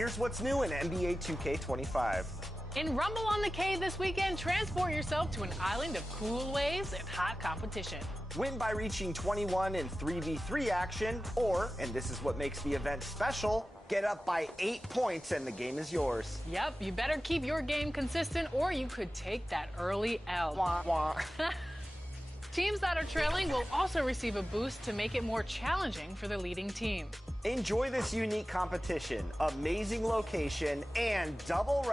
Here's what's new in NBA 2K25. In Rumble on the K this weekend, transport yourself to an island of cool waves and hot competition. Win by reaching 21 in 3v3 action, or, and this is what makes the event special, get up by 8 points and the game is yours. Yep, you better keep your game consistent or you could take that early L. Wah, wah. Teams that are trailing will also receive a boost to make it more challenging for the leading team. Enjoy this unique competition, amazing location, and double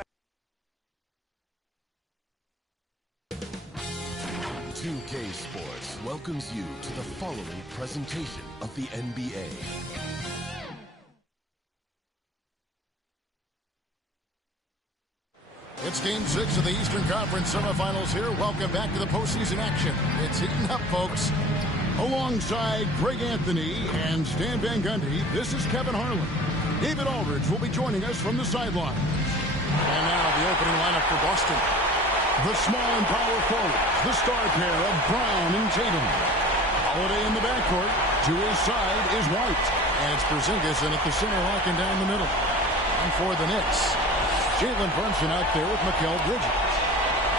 2K Sports welcomes you to the following presentation of the NBA. It's Game 6 of the Eastern Conference Semifinals here. Welcome back to the postseason action. It's heating up, folks. Alongside Greg Anthony and Stan Van Gundy, this is Kevin Harlan. David Aldridge will be joining us from the sideline. And now the opening lineup for Boston. The small and power forwards, the star pair of Brown and Tatum. Holiday in the backcourt. To his side is White. And it's Porzingis in at the center, locking down the middle. And for the Knicks, Jalen Brunson out there with Mikal Bridges.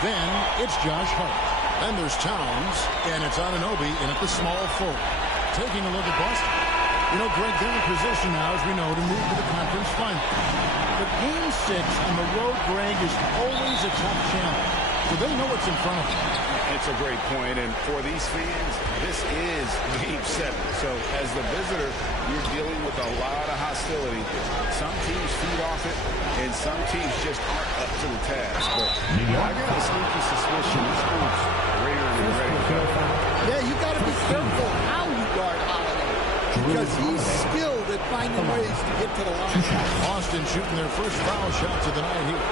Then it's Josh Hart. Then there's Towns, and it's Anunoby in at the small forward. Taking a look at Boston. You know, Greg, they're in position now, as we know, to move to the conference final. But Game 6 on the road, Greg, is always a tough challenge. So they know what's in front of them. It's a great point, and for these fans, this is Game 7. So as the visitor, you're dealing with a lot of hostility. Some teams feed off it, and some teams just aren't up to the task. But I got a sneaky suspicion this group's ready than ready. Yeah, you got to be careful how you guard Holiday, because he's skilled at finding ways to get to the line. Boston shooting their first foul shots of the night here.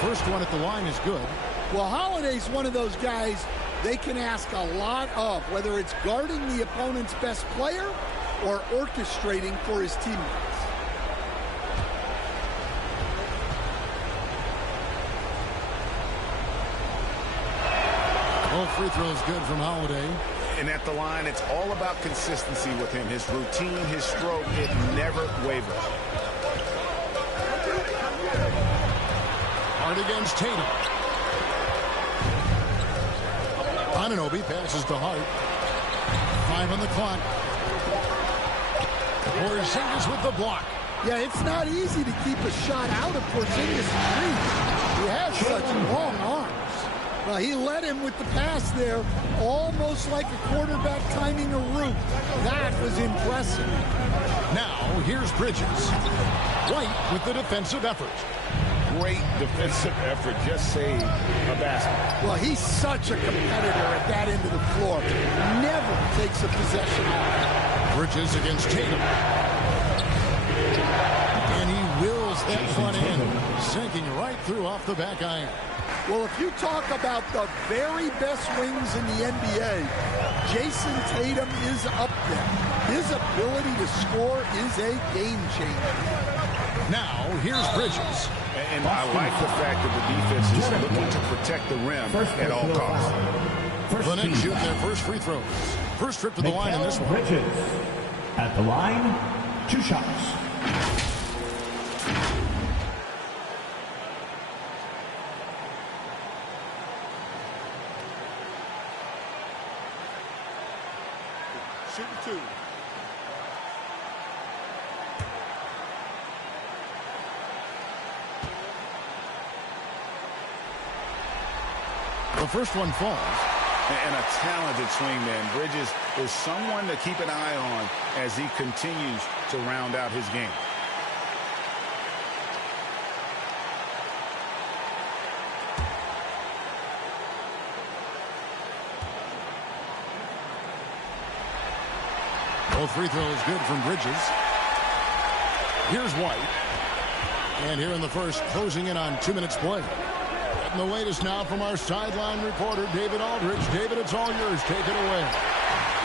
First one at the line is good. Well, Holiday's one of those guys they can ask a lot of, whether it's guarding the opponent's best player or orchestrating for his teammates. Both free throws good from Holiday. And at the line, it's all about consistency with him. His routine, his stroke, it never wavers. Against Tatum. Anunoby passes to Hart. 5 on the clock. Porzingis with the block. Yeah, it's not easy to keep a shot out of Porzingis' reach. He has such long arms. Well, he led him with the pass there, almost like a quarterback timing a route. That was impressive. Now, here's Bridges. White with the defensive effort. Great defensive effort, just saved a basket. Well, he's such a competitor at that end of the floor. Never takes a possession off. Bridges against Tatum. And he wills that front end, sinking right through off the back iron. Well, if you talk about the very best wings in the NBA, Jason Tatum is up there. His ability to score is a game changer. Now, here's Bridges. And I like the fact that the defense is looking to protect the rim at all costs. The Knicks shooting their first free throws. First trip to the line in this one. Bridges at the line, 2 shots. Shooting 2. The first one falls. And a talented swingman. Bridges is someone to keep an eye on as he continues to round out his game. Both free throws good from Bridges. Here's White. And here in the first, closing in on 2 minutes play. And the latest now from our sideline reporter, David Aldridge. David, it's all yours. Take it away.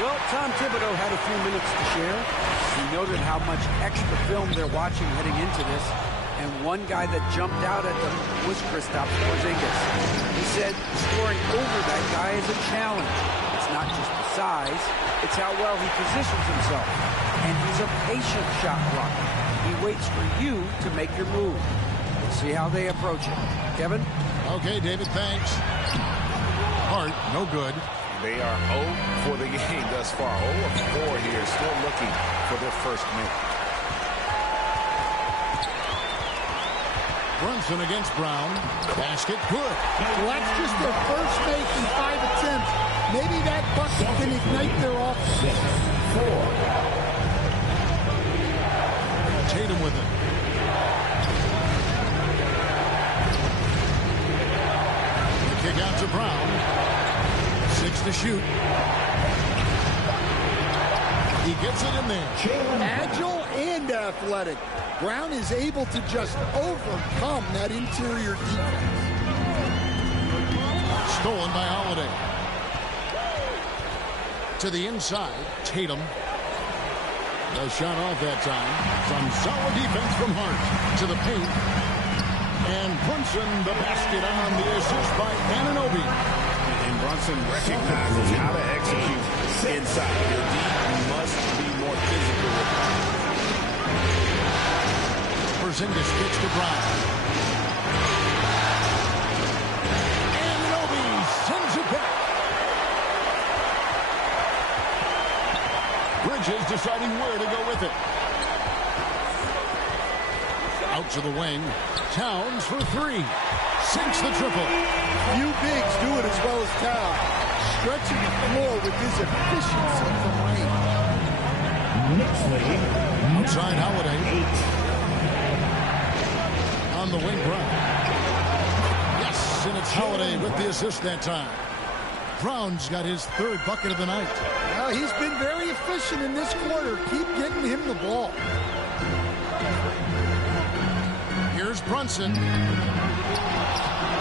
Well, Tom Thibodeau had a few minutes to share. He noted how much extra film they're watching heading into this. And one guy that jumped out at them was Kristaps Porzingis. He said scoring over that guy is a challenge. It's not just the size, it's how well he positions himself. And he's a patient shot blocker. He waits for you to make your move. We'll see how they approach it. Kevin? Okay, David, thanks. Hart, no good. They are 0 for the game thus far. 0 of 4 here, still looking for their first make. Brunson against Brown. Basket good. Well, that's just their first make in 5 attempts. Maybe that bucket can ignite their offense. 4. Tatum with it. The kick out to Brown. 6 to shoot. He gets it in there. Agile and athletic. Brown is able to just overcome that interior defense. Stolen by Holiday. To the inside, Tatum. The shot off that time. Some solid defense from Hart. To the paint. And Brunson, the basket on the assist by Anunoby. And Brunson recognizes how to execute inside. Your D must be more physical with it. Porzingis gets to Brown. Anunoby sends it back. Bridges deciding where to go with it. Out to the wing. Towns for 3. Sinks the triple. Few bigs do it as well as Towns. Stretching the floor with his efficiency from range. Outside Holiday. 8. On the wing, Brown. Yes, and it's Holiday with the assist that time. Brown's got his 3rd bucket of the night. Well, he's been very efficient in this quarter. Keep getting him the ball. Here's Brunson.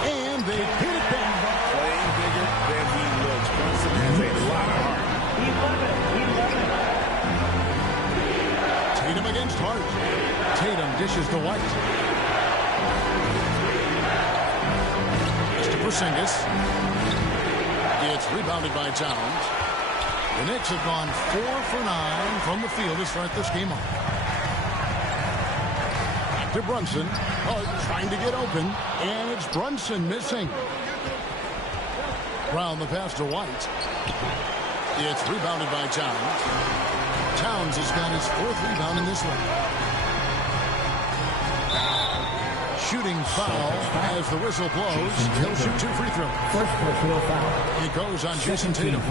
And they hit it back. Playing bigger than he looks. Brunson has a lot of heart. 11. Tatum against Hart. Tatum dishes to White. It's to Porzingis. It's rebounded by Towns. The Knicks have gone 4 for 9 from the field to start this game off. Back to Brunson. Hart trying to get open. And it's Brunson missing. Brown the pass to White. It's rebounded by Towns. Towns has got his 4th rebound in this one. Shooting foul as the whistle blows. He'll shoot 2 free throws. First personal foul. It goes on Jason Tatum.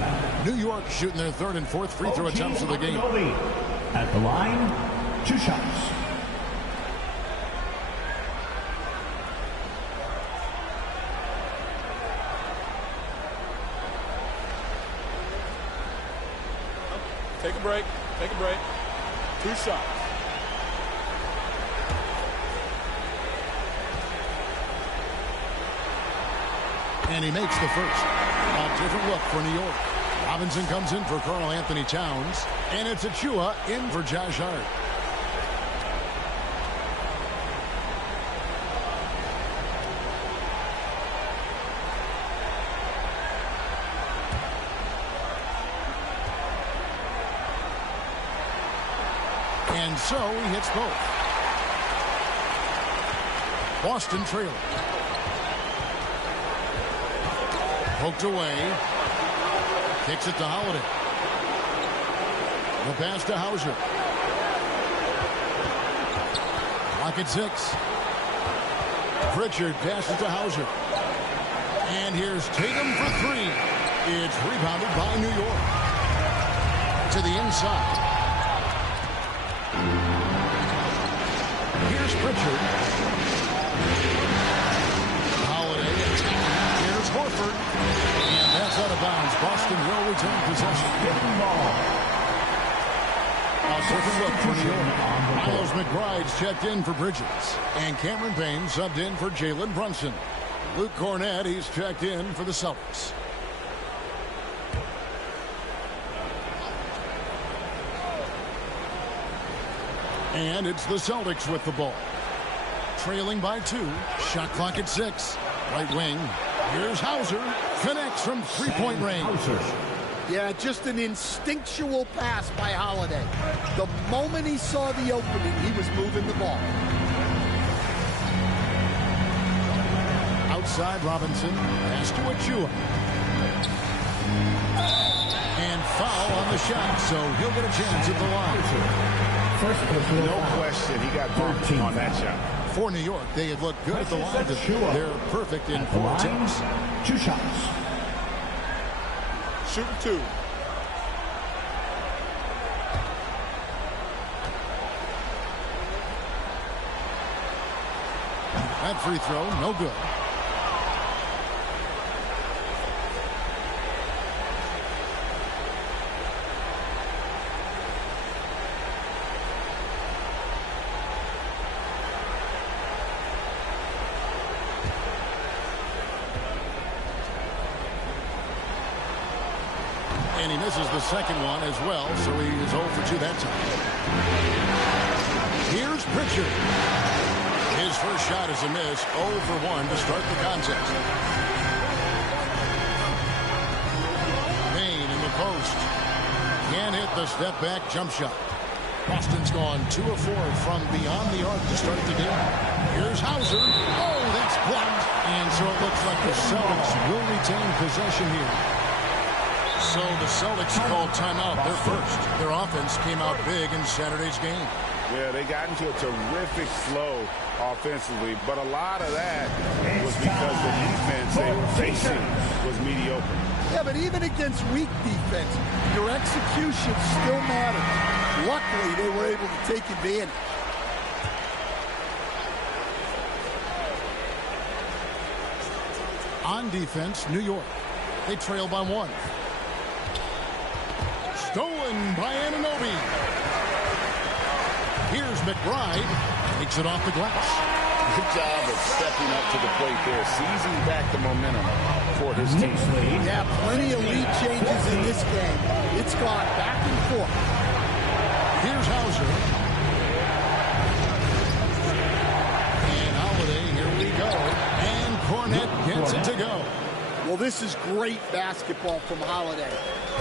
New York shooting their 3rd and 4th free throw attempts of the game. At the line, 2 shots. Take a break. Take a break. 2 shots. And he makes the first. A different look for New York. Robinson comes in for Karl Anthony Towns. And it's Achua in for Josh Hart. And so he hits both. Boston trailing. Poked away. Kicks it to Holiday. The pass to Hauser. Clock at 6. Pritchard passes to Hauser. And here's Tatum for 3. It's rebounded by New York. To the inside. Here's Pritchard. Holiday attacking. Here's Horford. And that's out of bounds. Boston will retain possession. A different look for New York. Miles McBride's checked in for Bridges. And Cameron Payne subbed in for Jalen Brunson. Luke Cornett, he's checked in for the Celtics. And it's the Celtics with the ball. trailing by 2. Shot clock at 6. Right wing. Here's Hauser. Connects from three-point range. Yeah, just an instinctual pass by Holiday. The moment he saw the opening, he was moving the ball. Outside Robinson. Pass to Achua. And foul on the shot, so he'll get a chance at the line. No question, he got bumped on that shot. For New York, they had looked good at the line. They're perfect in 4 attempts. 2 shots. Shooting 2. That free throw, no good. And he misses the second one as well, so he is 0 for 2 that time. Here's Pritchard. His first shot is a miss, 0 for 1 to start the contest. Payne in the post. Can't hit the step-back jump shot. Boston's gone 2 of 4 from beyond the arc to start the game. Here's Hauser. Oh, that's blocked. And so it looks like the Celtics will retain possession here. So the Celtics called timeout. They're first. Their offense came out big in Saturday's game. Yeah, they got into a terrific flow offensively, but a lot of that was because the defense they were facing was mediocre. Yeah, but even against weak defense, your execution still matters. Luckily, they were able to take advantage. On defense, New York. They trail by 1. Stolen by Anunoby. Here's McBride. Takes it off the glass. Good job of stepping up to the plate there, seizing back the momentum for his team. Yeah, plenty of lead changes in this game. It's gone back and forth. Here's Hauser. And Holiday, here we go. And Cornette gets it to go. Well, this is great basketball from Holiday.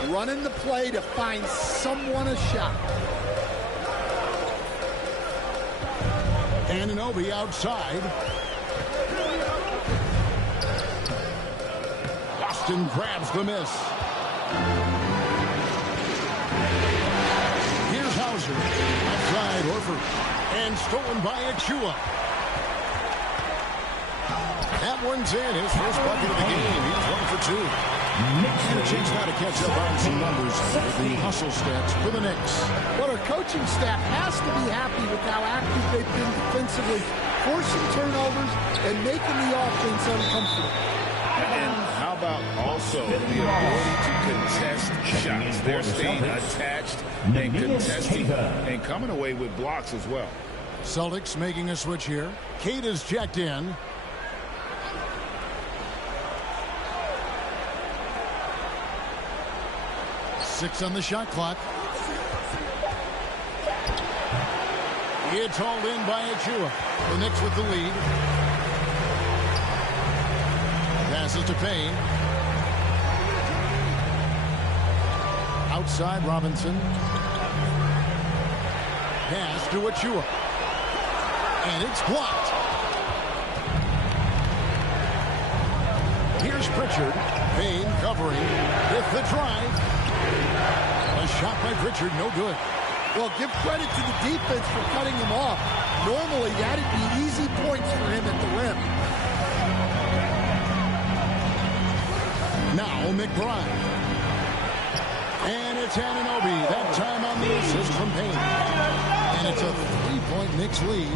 Running the play to find someone a shot. Anunoby outside. Boston grabs the miss. Here's Hauser. Outside Horford. And stolen by Achua. That one's in. His first bucket of the game. He's 1 for 2. And a chance now to catch up on some numbers with the hustle stats for the Knicks. But our coaching staff has to be happy with how active they've been defensively, forcing turnovers and making the offense uncomfortable. And how about also the ability to contest shots? They're staying attached and contesting and coming away with blocks as well. Celtics making a switch here. Kate is checked in. Six on the shot clock. It's hauled in by Achua. The Knicks with the lead. Passes to Payne. Outside Robinson. Pass to Achua. And it's blocked. Here's Pritchard. Payne covering with the drive. A shot by Pritchard, no good. Well, give credit to the defense for cutting him off. Normally, that'd be easy points for him at the rim. Now McBride. And it's Anunoby. That time on the assist from Payne. And it's a 3-point Knicks lead.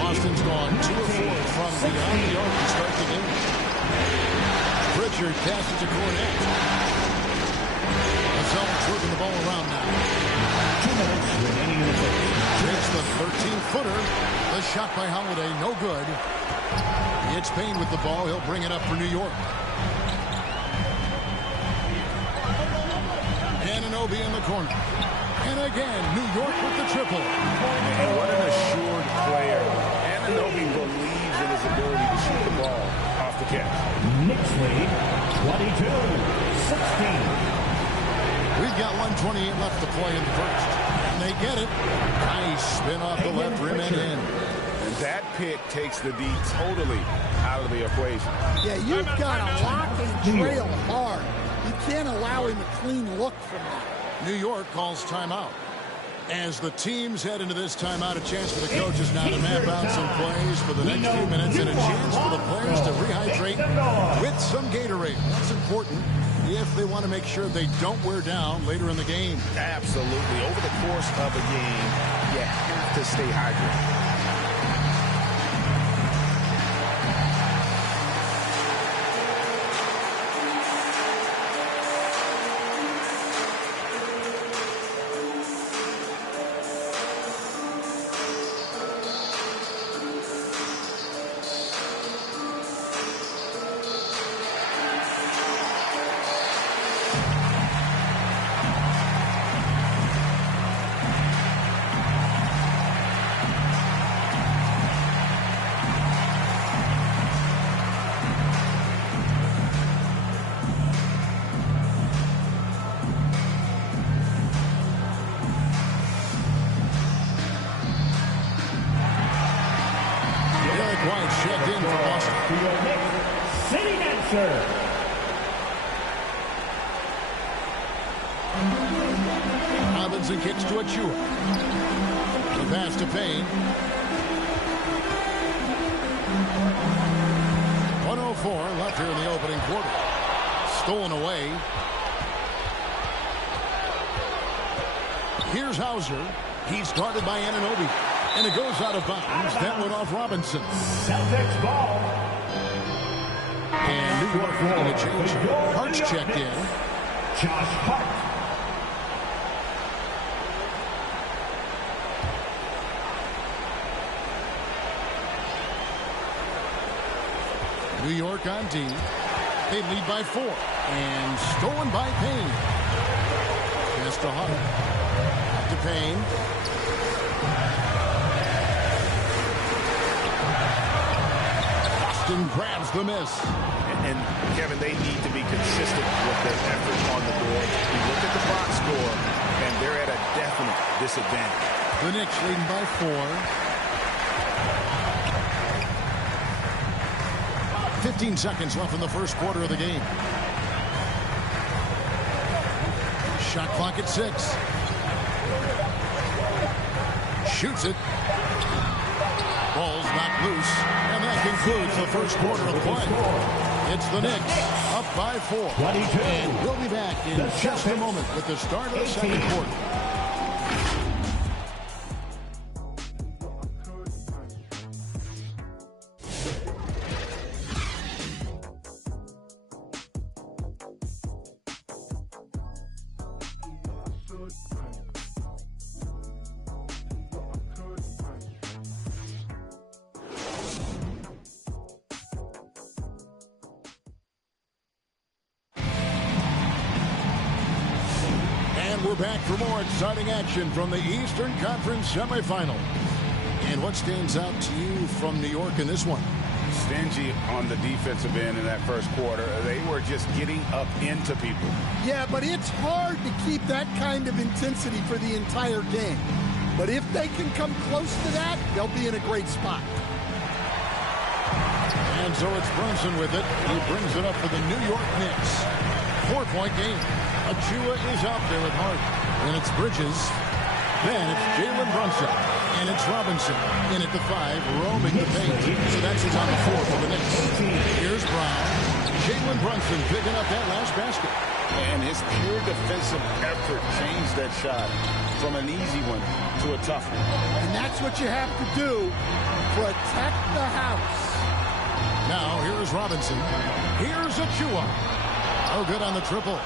Boston's gone 2 of 4 from beyond the arc to start the game. Pritchard passes to Cornette. Celtics working the ball around now. 2 minutes remaining in the first. Takes the 13-footer. The shot by Holiday, no good. It's Payne with the ball. He'll bring it up for New York. Anunoby in the corner. And again, New York with the triple. And what an assured player. Anunoby 1:28 left to play in the first. And they get it. Nice spin off the left rim and in. And that pick takes the D totally out of the equation. Yeah, you've got to lock and trail hard. You can't allow him a clean look from that. New York calls timeout. As the teams head into this timeout, a chance for the coaches now to map out some plays for the next few minutes and a chance for the players to rehydrate with some Gatorade. That's important if they want to make sure they don't wear down later in the game. Absolutely. Over the course of a game, you have to stay hydrated. Robinson kicks to Achua. The pass to Payne. 1:04 left here in the opening quarter. Stolen away. Here's Hauser. He's guarded by Anunoby. And it goes out of bounds. That went off Robinson. Celtics ball. And New York making a change. Hart's checked in. Josh Hart. New York on D. They lead by 4. And stolen by Payne. Pass to Hart. To Payne. Boston grabs the miss. And Kevin, they need to be consistent with their effort on the board. You look at the box score, and they're at a definite disadvantage. The Knicks leading by 4. 15 seconds left in the first quarter of the game. Shot clock at 6. Shoots it. Ball's knocked loose. And that concludes the first quarter of play. It's the Knicks up by 4. And we'll be back in just a moment with the start of the second quarter. We're back for more exciting action from the Eastern Conference Semifinals. And what stands out to you from New York in this one? Stingy on the defensive end in that first quarter. They were just getting up into people. Yeah, but it's hard to keep that kind of intensity for the entire game. But if they can come close to that, they'll be in a great spot. And so it's Brunson with it. He brings it up for the New York Knicks. 4-point game. Achua is out there at Hart. And it's Bridges. Then it's Jalen Brunson. And it's Robinson. In at the 5, roaming the paint. So that's who's on the floor for the Knicks. Here's Brown. Jalen Brunson picking up that last basket. And his pure defensive effort changed that shot from an easy one to a tough one. And that's what you have to do. Protect the house. Now here's Robinson. Here's Achua. Oh, good on the triple.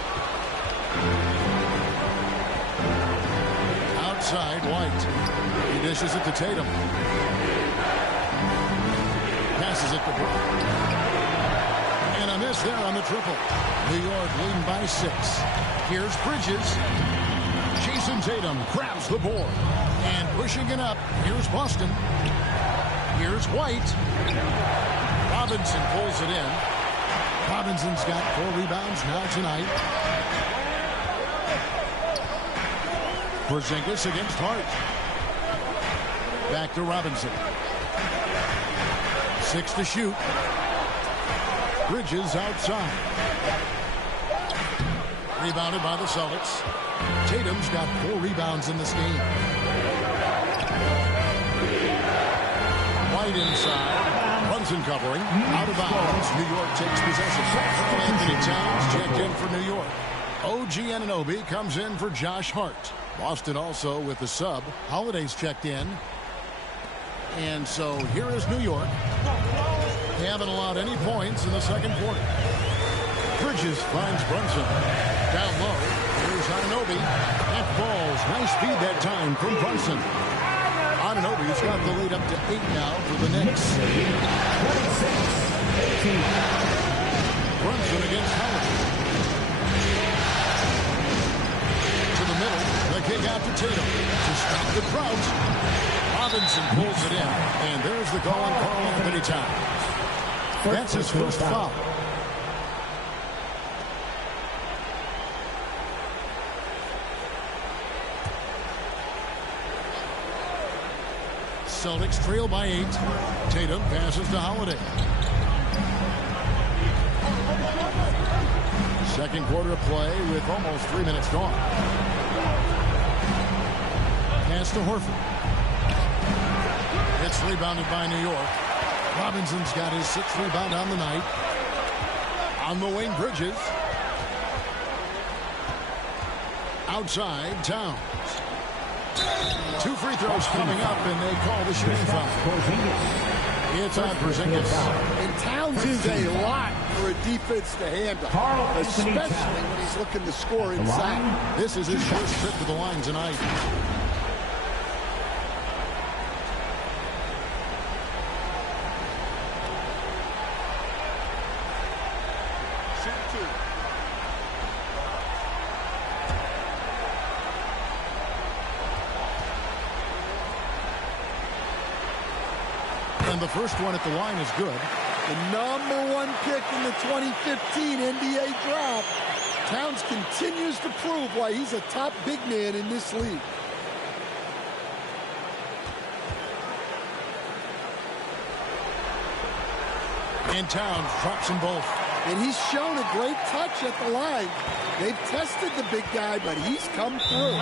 Outside, White. He dishes it to Tatum. Passes it to Brown. And a miss there on the triple. New York leading by 6. Here's Bridges. Jason Tatum grabs the board. And pushing it up. Here's Boston. Here's White. Robinson pulls it in. Robinson's got 4 rebounds now tonight. Porzingis against Hart. Back to Robinson. 6 to shoot. Bridges outside. Rebounded by the Celtics. Tatum's got 4 rebounds in this game. White inside. Brunson covering. Out of bounds. New York takes possession. Anthony Towns checked in for New York. OG Anunoby comes in for Josh Hart. Boston also with the sub. Holiday's checked in. And so here is New York. They haven't allowed any points in the second quarter. Bridges finds Brunson. Down low. Here's Anunoby. That falls. Nice speed that time from Brunson. Anunoby's got the lead up to 8 now for the Knicks. 26-18. Brunson against Howard. To the middle. The kick out to Tatum. To stop the drought. Robinson pulls it in. And there's the call on Karl Anthony Towns. That's his first foul. Celtics trail by 8. Tatum passes to Holiday. Second quarter of play with almost 3 minutes gone. Pass to Horford. It's rebounded by New York. Robinson's got his 6th rebound on the night. On the wing, Bridges. Outside, Towns. 2 free throws coming up, and they call the shooting foul. It's on Porzingis. And Towns is a lot for a defense to handle, especially when he's looking to score inside. This is his first trip to the line tonight. And the first one at the line is good. The #1 pick in the 2015 NBA draft. Towns continues to prove why he's a top big man in this league. And Towns drops them both. And he's shown a great touch at the line. They've tested the big guy, but he's come through.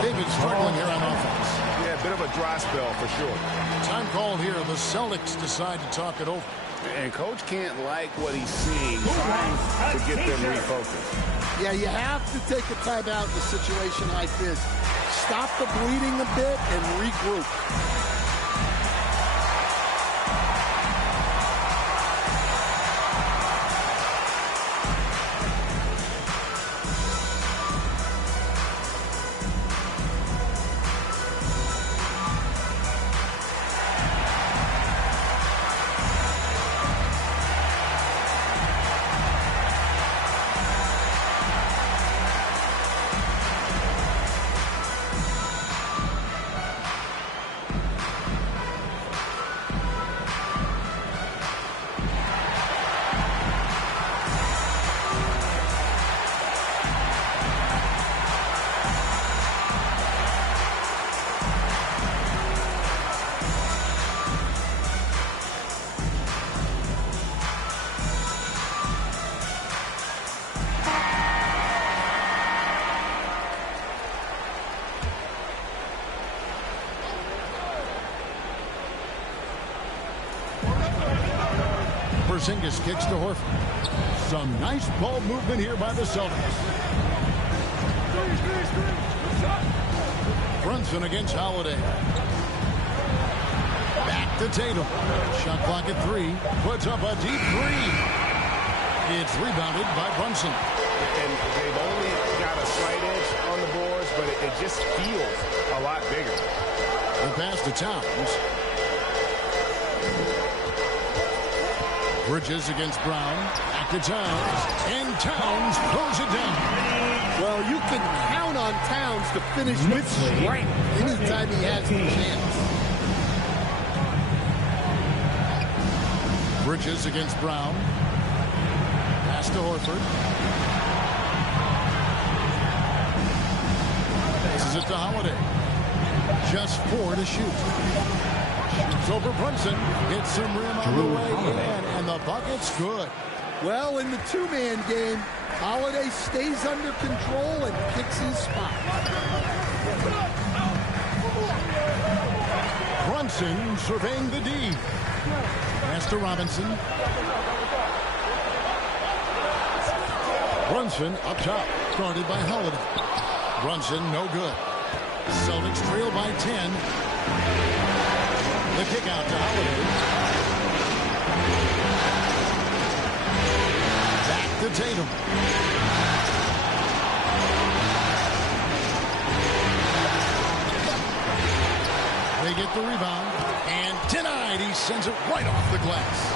David struggling here on offense. Yeah, a bit of a dry spell for sure. Time called here. The Celtics decide to talk it over. And coach can't like what he's seeing, trying to get them refocused. Yeah, you have to take a timeout in a situation like this. Stop the bleeding a bit and regroup. Porzingis kicks to Horford. Some nice ball movement here by the Celtics. Brunson against Holiday. Back to Tatum. Shot clock at 3. Puts up a deep 3. It's rebounded by Brunson. And they've only got a slight edge on the boards, but it just feels a lot bigger. The pass to Towns. Bridges against Brown. Back to Towns. And Towns throws it down. Well, you can count on Towns to finish with strength anytime he has the chance. Bridges against Brown. Pass to Horford. This is Passes it to Holiday. Just 4 to shoot. Shoots over Brunson. Hits some rim on the way in, and the bucket's good. Well, in the two-man game, Holiday stays under control and picks his spot. Brunson surveying the D. Pass to Robinson. Brunson up top, guarded by Holiday. Brunson no good. Celtics trail by 10. The kick out to Holiday. Back to Tatum. They get the rebound, and denied. He sends it right off the glass.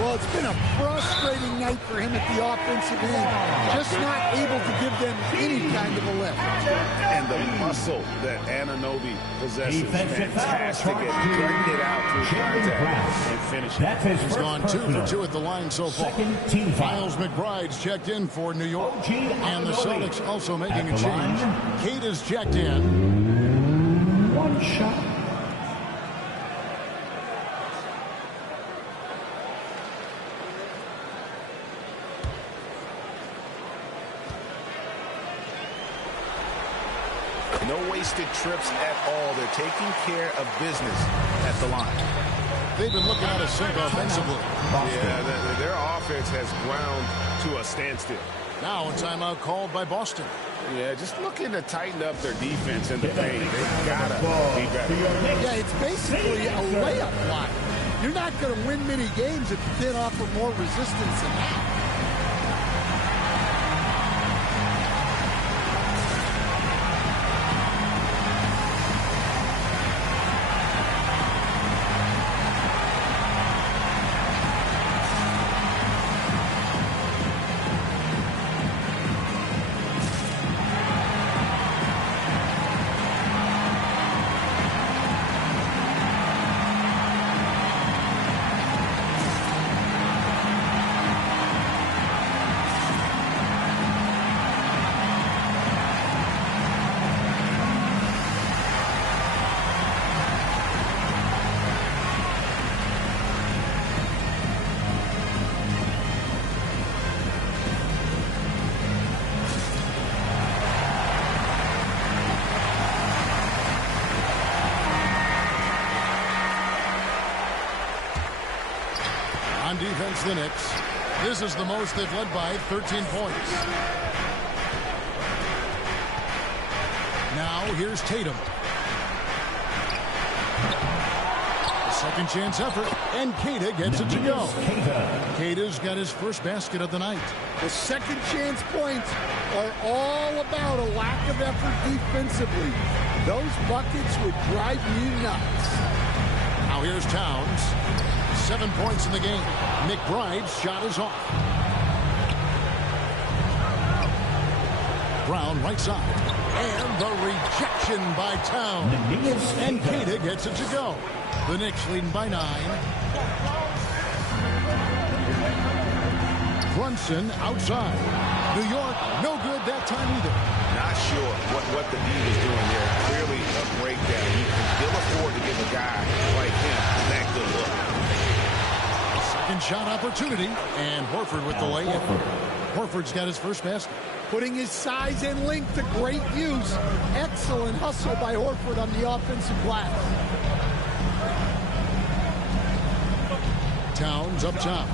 Well, it's been a frustrating night for him at the offensive end. Just not able to give them any kind of a lift. And the muscle that Anunoby possesses, fantastic at cutting it out through contact and finishing. He's gone 2 for 2 at the line so far. Miles McBride's checked in for New York. And the Celtics also making a change. Kate is checked in. 1 shot. No wasted trips at all. They're taking care of business at the line. They've been looking at a sink offensively. Yeah, their offense has ground to a standstill. Now a timeout called by Boston. Yeah, just looking to tighten up their defense in the paint. They've got to be better. Yeah, it's basically a layup line. You're not going to win many games if you can't offer more resistance than that. On defense, the Knicks. This is the most they've led by, 13 points. Now here's Tatum. Second chance effort, and Keita gets it to go. Keita's got his first basket of the night. The second chance points are all about a lack of effort defensively. Those buckets would drive me nuts. Now here's Towns. 7 points in the game. McBride's shot is off. Brown right side. And the rejection by Towns. And Keita gets it to go. The Knicks leading by 9. Brunson outside. New York, no good that time either. Not sure what the D was doing there. Clearly a breakdown. You can still afford to give a guy like him that good look. Second shot opportunity. And Horford with the layup. Horford's got his first basket. Putting his size and length to great use. Excellent hustle by Horford on the offensive glass. Towns up top.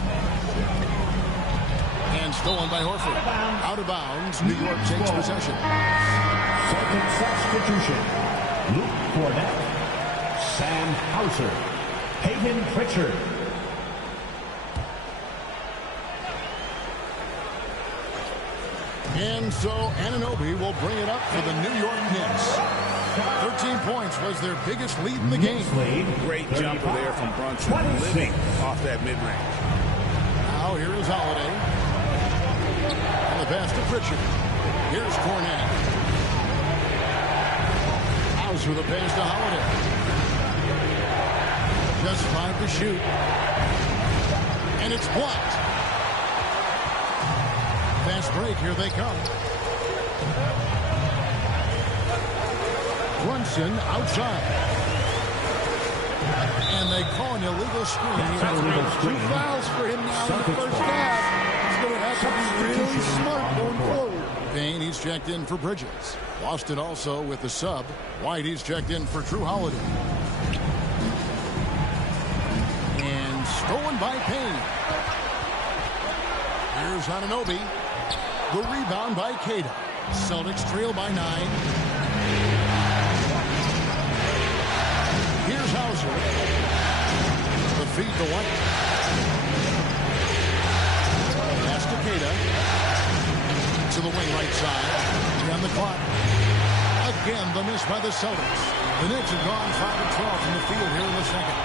And stolen by Horford. Out of bounds. New York takes possession. Second substitution. Luke Cornett. Sam Hauser. Peyton Pritchard. And so Anunoby will bring it up for the New York Knicks. 13 points was their biggest lead in the game. Great jumper there from Brunson. Living off that mid-range. Now here is Holiday. And the pass to Pritchard. Here's Cornett. Hauser the pass to Holiday. Just 5 to shoot. And it's blocked. Fast break, here they come. Brunson outside. And they call an illegal screen. Two fouls for him now in the first half. He's going to have to be really smart going forward. Payne, he's checked in for Bridges. Boston also with the sub. White, he's checked in for Drew Holiday. And stolen by Payne. Here's Anunoby. The rebound by Cada. Celtics trail by 9. Here's Hauser. The feed to White. Pass to Cada. To the wing right side. On the clock. Again, the miss by the Celtics. The Knicks have gone 5 of 12 from the field here in the second.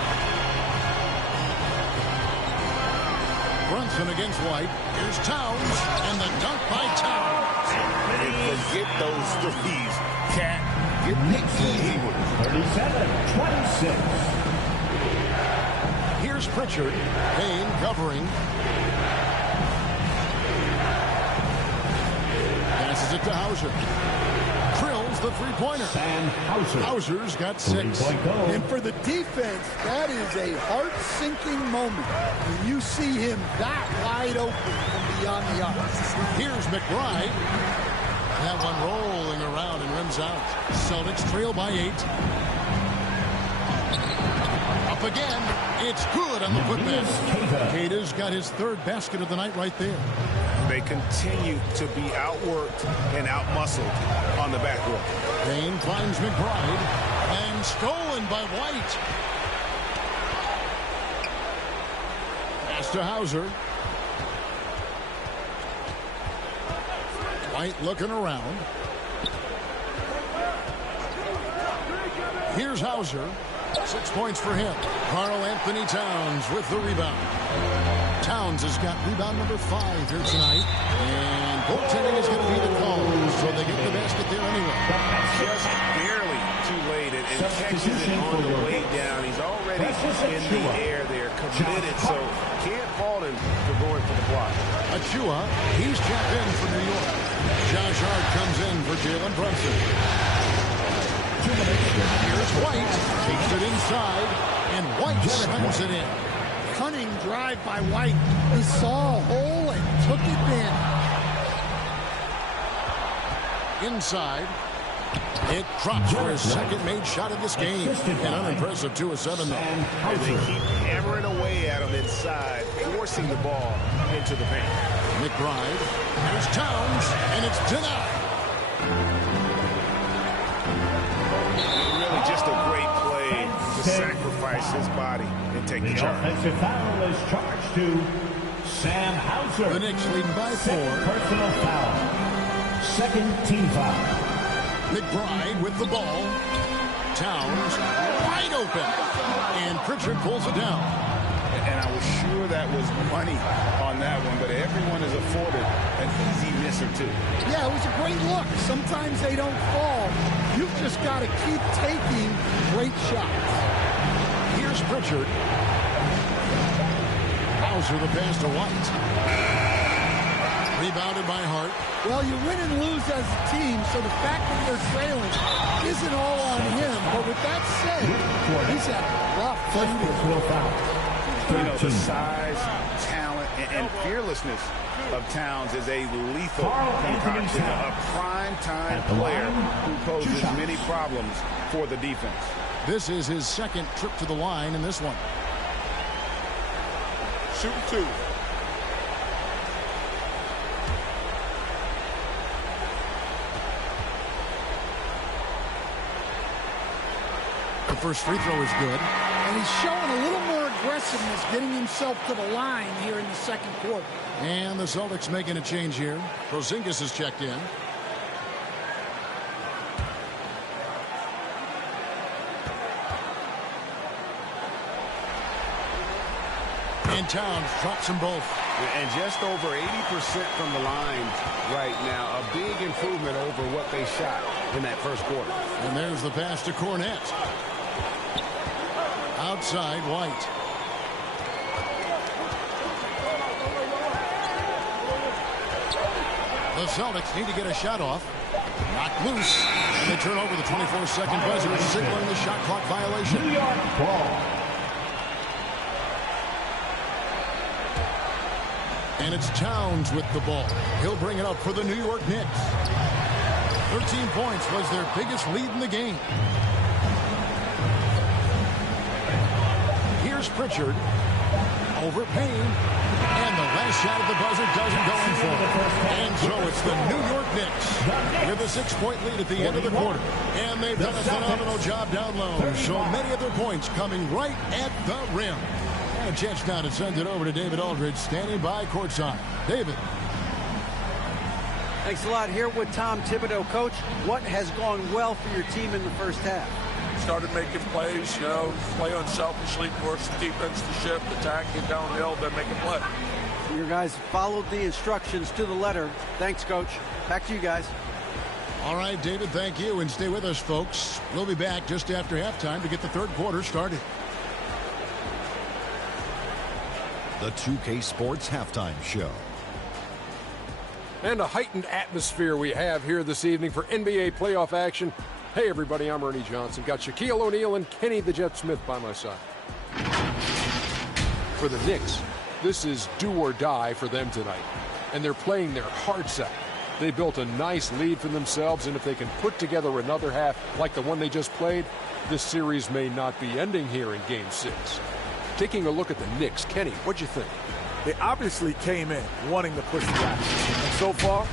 Brunson against White. Here's Towns. And the dunk by Towns. And forget those threes. Cat, get the easy ones. 37-26. Here's Pritchard. Payne covering. Passes it to Hauser. Drills the three-pointer. And Hauser's got 6. And for the defense, that is a heart-sinking moment when you see him that wide open from beyond the arc. Here's McBride. That one rolling around and rims out. Celtics trail by 8. Up again. It's good on the putback. Cada's got his 3rd basket of the night right there. They continue to be outworked and outmuscled on the back row. Payne finds McBride. And stolen by White. Pass to Hauser. White looking around. Here's Hauser. 6 points for him. Karl-Anthony Towns with the rebound. Towns has got rebound number 5 here tonight. And goaltending is going to be the call. So they get the basket there anyway. Just barely too late and catches it on the way down. He's already in the air there, committed. So can't fault him for going for the block. Achua, he's checked in for New York. Josh Hart comes in for Jalen Brunson. Here's White. Takes it inside. And White slams it in. Cunning drive by White. He saw a hole and took advantage. Inside. It drops for his second made shot of this game. An unimpressive 2 of 7 though. And they keep hammering away at him inside, forcing the ball into the paint. McBride. There's Towns. And it's denied. Really just a great play to sacrifice his body and take the charge. Offensive foul is charged to Sam Hauser. The Knicks leading by 4. Personal foul. Second team foul. McBride with the ball. Towns wide open. And Pritchard pulls it down. And I was sure that was money on that one, but everyone is afforded an easy miss or 2. Yeah, it was a great look. Sometimes they don't fall. You've just got to keep taking great shots. Here's Pritchard. Hauser the pass to White. Rebounded by Hart. Well, you win and lose as a team, so the fact that they're trailing isn't all on him. But with that said, he's had rough fingers. You know, the size, talent, and fearlessness of Towns is a lethal concoction, a prime-time player who poses many problems for the defense. This is his second trip to the line in this one. Shooting 2. The first free throw is good. And he's showing a little more aggressiveness, getting himself to the line here in the second quarter. And the Celtics making a change here. Porzingis is checked in. And Towns drops them both. And just over 80% from the line right now. A big improvement over what they shot in that first quarter. And there's the pass to Cornette. Outside, White. The Celtics need to get a shot off. Knocked loose. And they turn over the 24-second buzzer, signaling the shot clock violation. New York ball. And it's Towns with the ball. He'll bring it up for the New York Knicks. 13 points was their biggest lead in the game. Here's Pritchard. Over Payne. And the last shot at the buzzer doesn't go in for it. And so it's the New York Knicks with a 6-point lead at the end of the quarter. And they've done a phenomenal job down low. So many of their points coming right at the rim. And a chance now to send it over to David Aldridge, standing by courtside. David. Thanks a lot. Here with Tom Thibodeau. Coach, what has gone well for your team in the first half? Started making plays, play unselfishly, force the defense to shift, attack, get downhill, then make a play. Your guys followed the instructions to the letter. Thanks, Coach. Back to you guys. All right, David, thank you. And stay with us, folks. We'll be back just after halftime to get the third quarter started. The 2K Sports Halftime Show. And a heightened atmosphere we have here this evening for NBA playoff action. Hey, everybody, I'm Ernie Johnson. Got Shaquille O'Neal and Kenny the Jet Smith by my side. For the Knicks, this is do or die for them tonight. And they're playing their hearts out. They built a nice lead for themselves, and if they can put together another half like the one they just played, this series may not be ending here in Game 6. Taking a look at the Knicks, Kenny, what'd you think? They obviously came in wanting to push the action. And so far,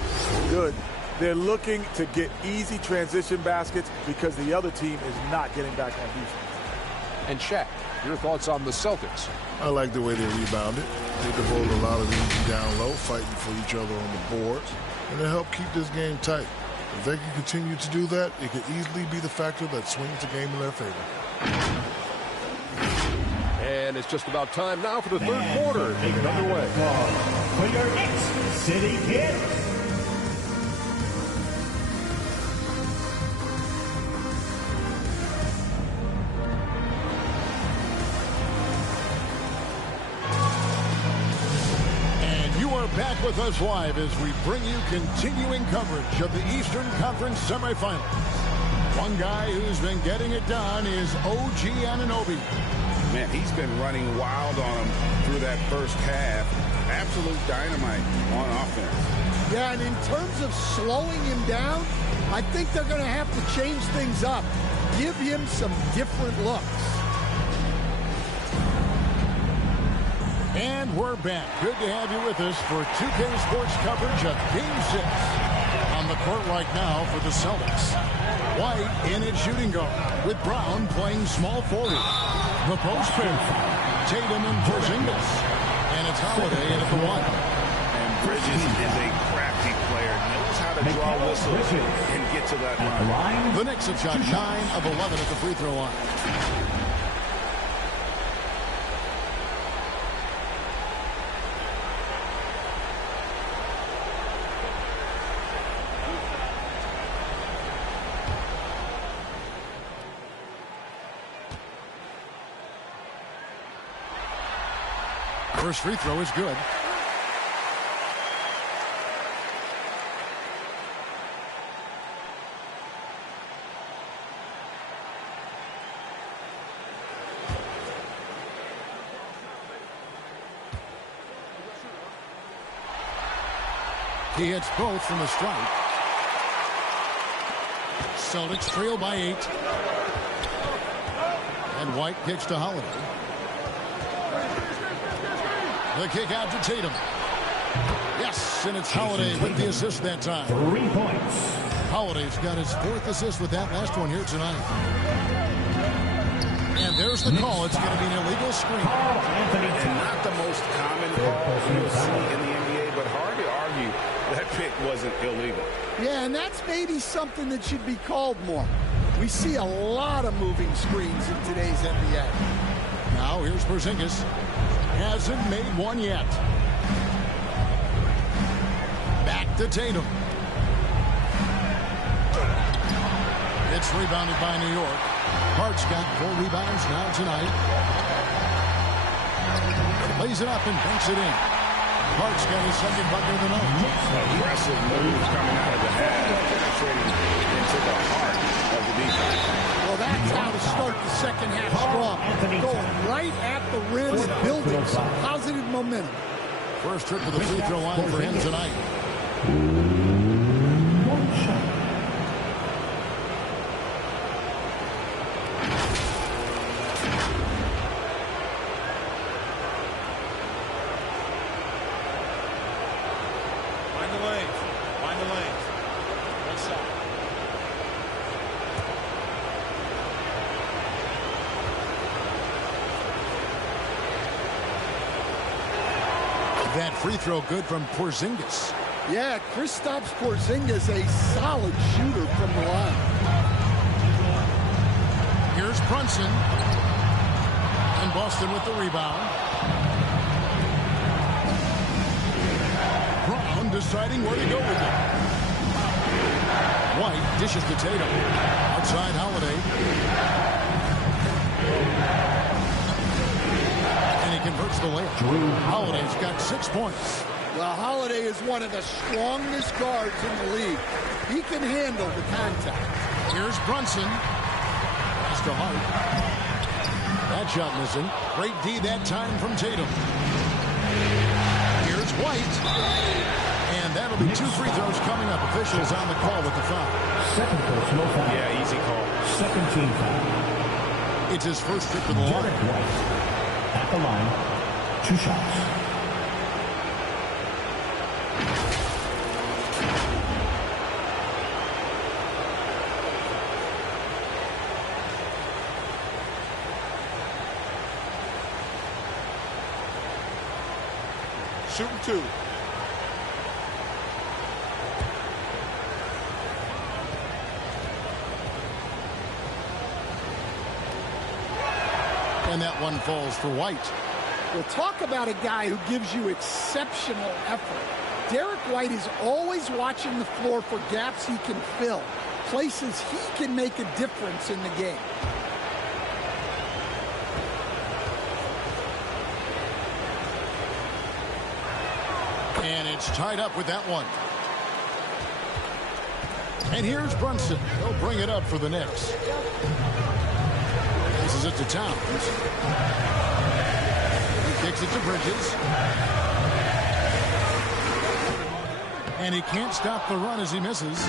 good. They're looking to get easy transition baskets because the other team is not getting back on defense. And Shaq, your thoughts on the Celtics? I like the way they rebounded. They devoted a lot of these down low, fighting for each other on the boards, and they help keep this game tight. If they can continue to do that, it could easily be the factor that swings the game in their favor. And it's just about time now for the third quarter to get underway. For your Knicks City Kids. Back with us live as we bring you continuing coverage of the Eastern Conference Semifinals. One guy who's been getting it done is OG Anunoby. Man, he's been running wild on him through that first half. Absolute dynamite on offense. Yeah, and in terms of slowing him down, I think they're going to have to change things up. Give him some different looks. And we're back. Good to have you with us for 2K Sports coverage of Game 6. On the court right now for the Celtics. White in at shooting guard, with Brown playing small forward. The post pair. Tatum and Porzingis. And it's Holiday in at the one. And Bridges is a crafty player. Knows how to draw whistles and get to that line. The Knicks have shot 9 of 11 at the free throw line. First free throw is good. He hits both from the strike. Celtics trail by 8. And White kicks to Holiday. The kick out to Tatum. Yes, and it's Holiday with the assist that time. 3 points. Holiday's got his 4th assist with that last one here tonight. And there's the call. It's going to be an illegal screen. And not the most common call you'll see in the NBA, but hard to argue that pick wasn't illegal. Yeah, and that's maybe something that should be called more. We see a lot of moving screens in today's NBA. Now here's Porzingis. Hasn't made one yet. Back to Tatum. It's rebounded by New York. Hart's got 4 rebounds now tonight. Lays it up and banks it in. Hart's got his second bucket of the night. Aggressive move coming out of the half, penetrating into the heart of the defense. Well, that's how to start the second half strong. Going right at the rim and building some positive momentum. First trip to the free throw line for him tonight. Find the lanes. Find the lanes. Right side. That free throw good from Porzingis. Yeah, Kristaps Porzingis, a solid shooter from the line. Here's Brunson. And Boston with the rebound. Brown deciding where to go with it. White dishes to Tatum. Outside Holiday. And he converts the layup. Holiday's got 6 points. Well, Holiday is one of the strongest guards in the league. He can handle the contact. Here's Brunson. Pass to Hart. That shot missing. Great D that time from Tatum. Here's White. And that'll be 2 free throws coming up. Officials on the call with the foul. Second personal foul. Yeah, easy call. Second team foul. It's his first trip to the line. Derek White at the line. 2 shots. Shooting 2. And that one falls for White. We'll talk about a guy who gives you exceptional effort. Derek White is always watching the floor for gaps he can fill, places he can make a difference in the game. And it's tied up with that one. And here's Brunson. He'll bring it up for the Knicks. Passes it to Towns. He kicks it to Bridges. And he can't stop the run as he misses.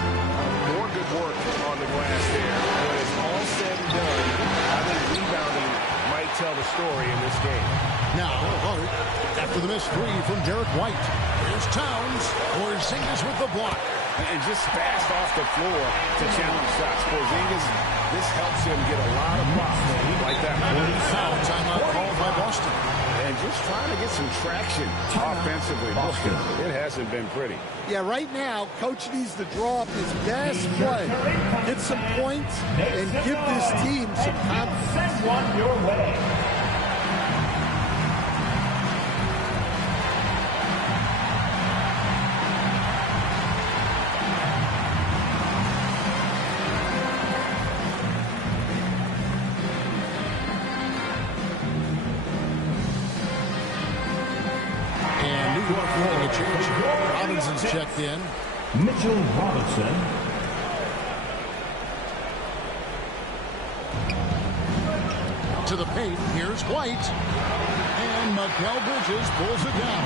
More good work on the glass there. When it's all said and done, I think rebounding might tell the story in this game. Now, Hart, after the missed 3 from Derek White. Here's Towns. Porzingis with the block. And just fast off the floor to challenge shots. Porzingis, this helps him get a lot of blocks. Like that. Foul timeout called by Boston. And just trying to get some traction offensively. Boston. It hasn't been pretty. Yeah, right now, Coach needs to draw up his best play, get some points, and give this team some confidence. Send one your way. Robinson's checked in. Mitchell Robinson. To the paint. Here's White. And Mikal Bridges pulls it down.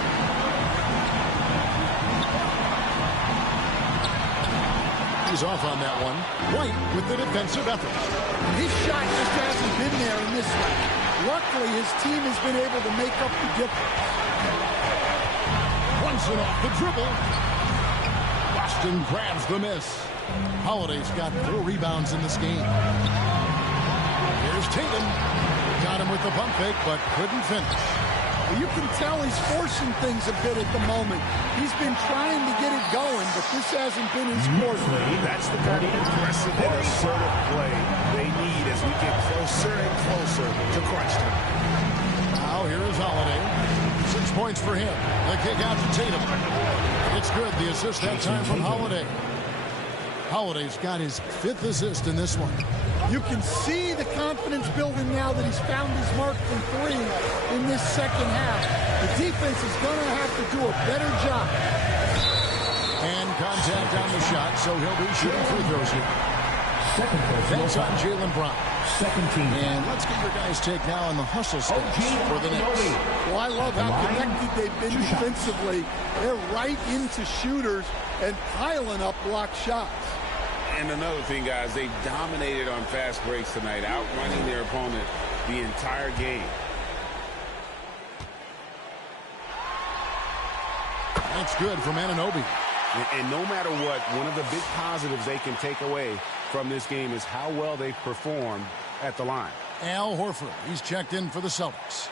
He's off on that one. White with the defensive effort. His shot just hasn't been there in this one. Luckily, his team has been able to make up the difference. Brunson off the dribble. Boston grabs the miss. Holiday's got 4 rebounds in this game. Here's Tatum. Got him with the pump fake, but couldn't finish. Well, you can tell he's forcing things a bit at the moment. He's been trying to get it going, but this hasn't been his forte. That's the kind of aggressive and assertive play they need as we get closer and closer to crunch time. Now here is Holiday. 6 points for him. The kick out to Tatum. It's good. The assist that time from Holiday. Holiday's got his 5th assist in this one. You can see the confidence building now that he's found his mark from 3. in this second half. The defense is going to have to do a better job. And contact on the shot, so he'll be shooting free throws here. That's on Jaylen Brown. Second team. And let's get your guys' take now on the hustle stats for the Knicks. Well, I love how connected they've been defensively. They're right into shooters and piling up block shots. And another thing, guys, they dominated on fast breaks tonight, outrunning their opponent the entire game. That's good from Anunoby. And no matter what, one of the big positives they can take away from this game is how well they performed at the line. Al Horford, he's checked in for the Celtics.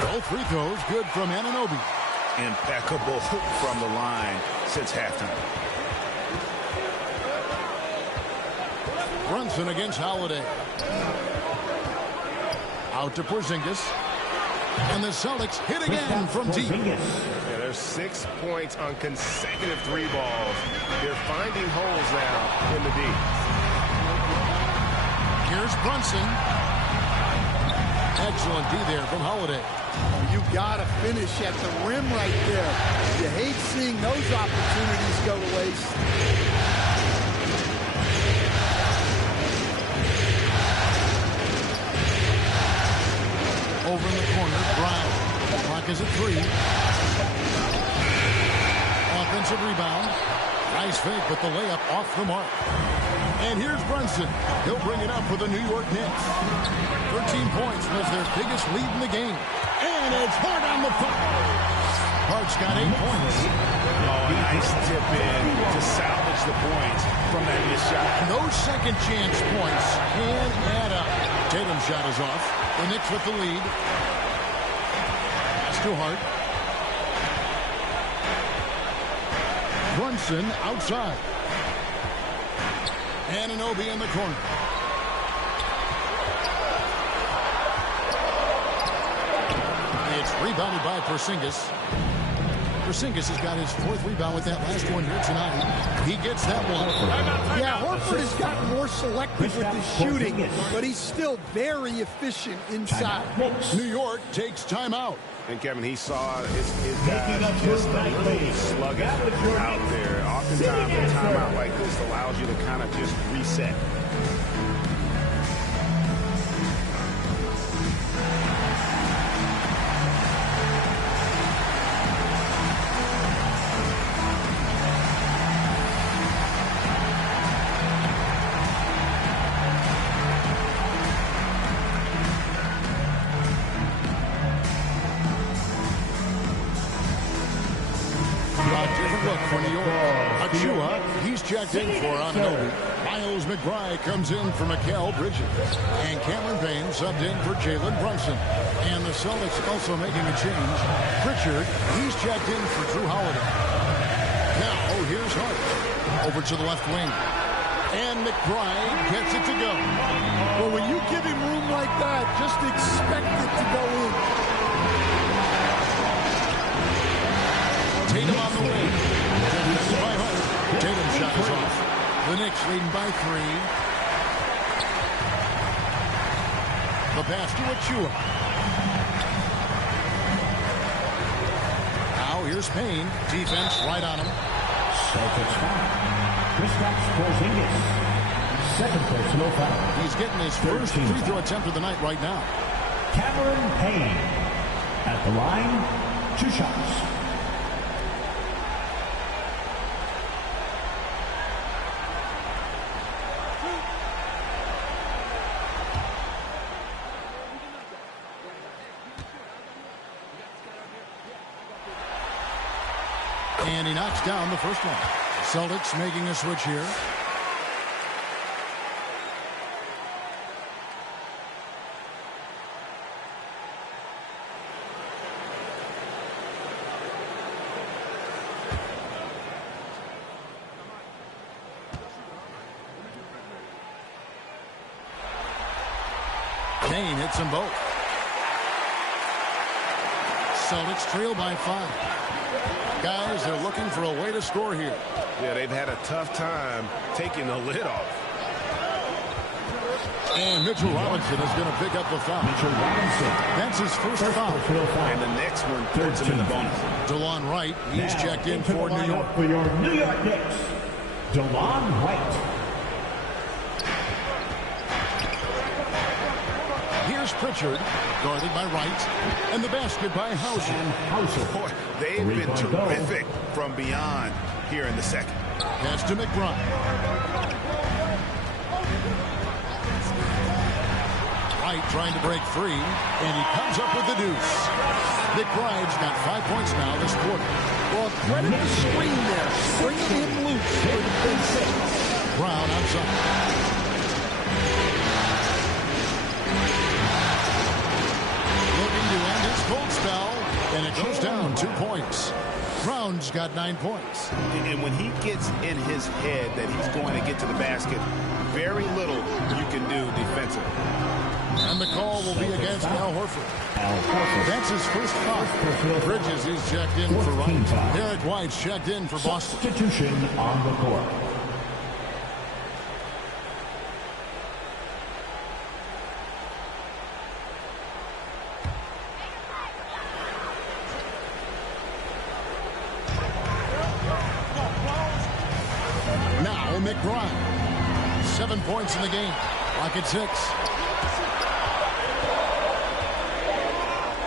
Both free throws good from Anunoby. Impeccable from the line since halftime. Brunson against Holiday. Out to Porzingis. And the Celtics hit again from deep. Yeah, there's 6 points on consecutive 3 balls. They're finding holes now in the D. Here's Brunson. Excellent D there from Holiday. You got to finish at the rim right there. You hate seeing those opportunities go to waste. Over in the corner, Brown. Clock is at 3. Offensive rebound. Nice fake, but the layup off the mark. And here's Brunson. He'll bring it up for the New York Knicks. 13 points was their biggest lead in the game. And it's Hart on the foul. Hart's got 8 points. Oh, nice tip in to salvage the points from that missed shot. Those second chance points can add up. Tatum's shot is off. The Knicks with the lead. It's too hard. Brunson outside. Anunoby in the corner. It's rebounded by Porzingis. Porzingis has got his 4th rebound with that last one here tonight. He gets that one. Yeah, Horford has gotten more selective with his shooting, but he's still very efficient inside. New York takes timeout. And Kevin, he saw his guys just a little sluggish out there. Oftentimes, a timeout like this allows you to kind of just reset. He's checked in for Anunoby. Miles McBride comes in for Mikal Bridges. And Cameron Payne subbed in for Jalen Brunson. And the Celtics also making a change. Pritchard, he's checked in for Drew Holiday. Now, here's Hart. Over to the left wing. And McBride gets it to go. Well, when you give him room like that, just expect it to go in. Tatum on the wing. Tatum's shot is off. The Knicks leading by 3. The pass to Achua. Now here's Payne. Defense right on him. Celtics foul. Kristaps Porzingis. 2nd personal foul. He's getting his first free throw attempt of the night right now. Cameron Payne. At the line, 2 shots. And he knocks down the first one. Celtics making a switch here. Kane hits them both. Celtics trail by 5. Guys, they're looking for a way to score here. Yeah, they've had a tough time taking the lid off. And Mitchell Robinson is going to pick up the foul. That's his first foul. And the next one puts him in the bonus. DeLon Wright, he's checked in for New York. For your New York Knicks, DeLon Wright. Here's Pritchard, guarded by Wright, and the basket by Hauser. Boy, they've been terrific from beyond here in the second. Pass to McBride. Wright trying to break free, and he comes up with the deuce. McBride's got 5 points now this quarter. Well, credit the screen there, swinging him loose for the big. Brown outside. Looking to end his cold spell, and it goes down 2 points. Brown's got 9 points. And when he gets in his head that he's going to get to the basket, very little you can do defensively. And the call will be against Al Horford. That's his first foul. Bridges is checked in for Wright. Derek White's checked in for Boston. Substitution on the court. Now McBride. 7 points in the game. Lock at 6.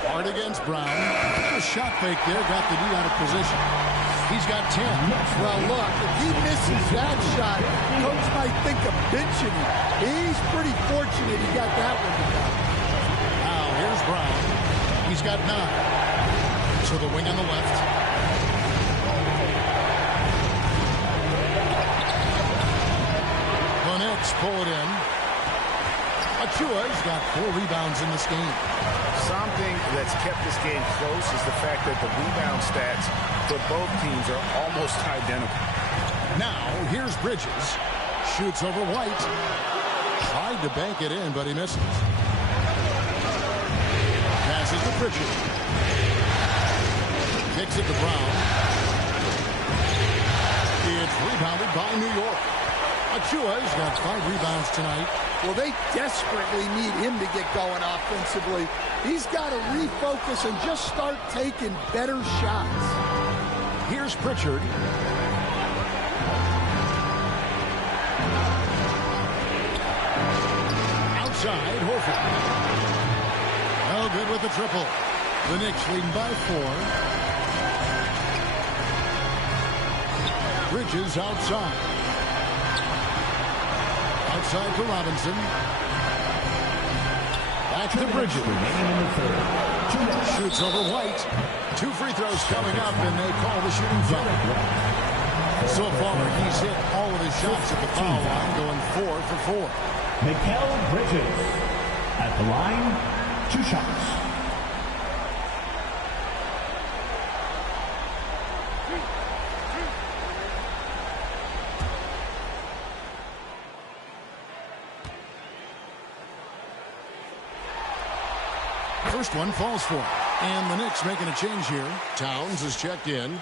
Hard against Brown. A shot fake there. Got the D out of position. He's got 10. Well, look, if he misses that shot, coach might think of benching him. He's pretty fortunate he got that one. Now here's Brown. He's got 9. To the wing on the left. The Knicks pull it in. Achua's got 4 rebounds in this game. Something that's kept this game close is the fact that the rebound stats for both teams are almost identical. Now, here's Bridges. Shoots over White. Tried to bank it in, but he misses. Passes to Pritchard. Kicks it to Brown. It's rebounded by New York. Achua's got 5 rebounds tonight. Well, they desperately need him to get going offensively. He's got to refocus and just start taking better shots. Here's Pritchard. Outside, Horford. No good with the triple. The Knicks leading by 4. Bridges outside. Outside for Robinson. Back to Bridges. Shoots over White. 2 free throws coming up, and they call the shooting foul. So far, he's hit all of his shots at the foul line, going 4 for 4. Mikal Bridges at the line, 2 shots. First one falls for him. And the Knicks making a change here. Towns is checked in.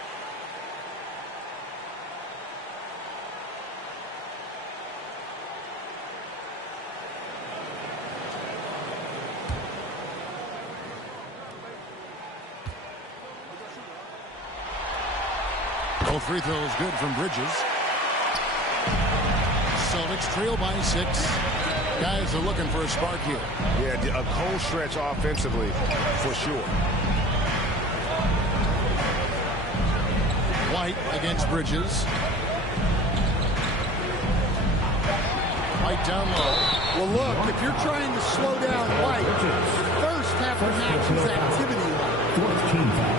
Both free throws good from Bridges. Celtics trail by 6. Guys are looking for a spark here. Yeah, a cold stretch offensively for sure. White against Bridges. White down low. Well, look, if you're trying to slow down White, first have to match his activity level. 14 foul.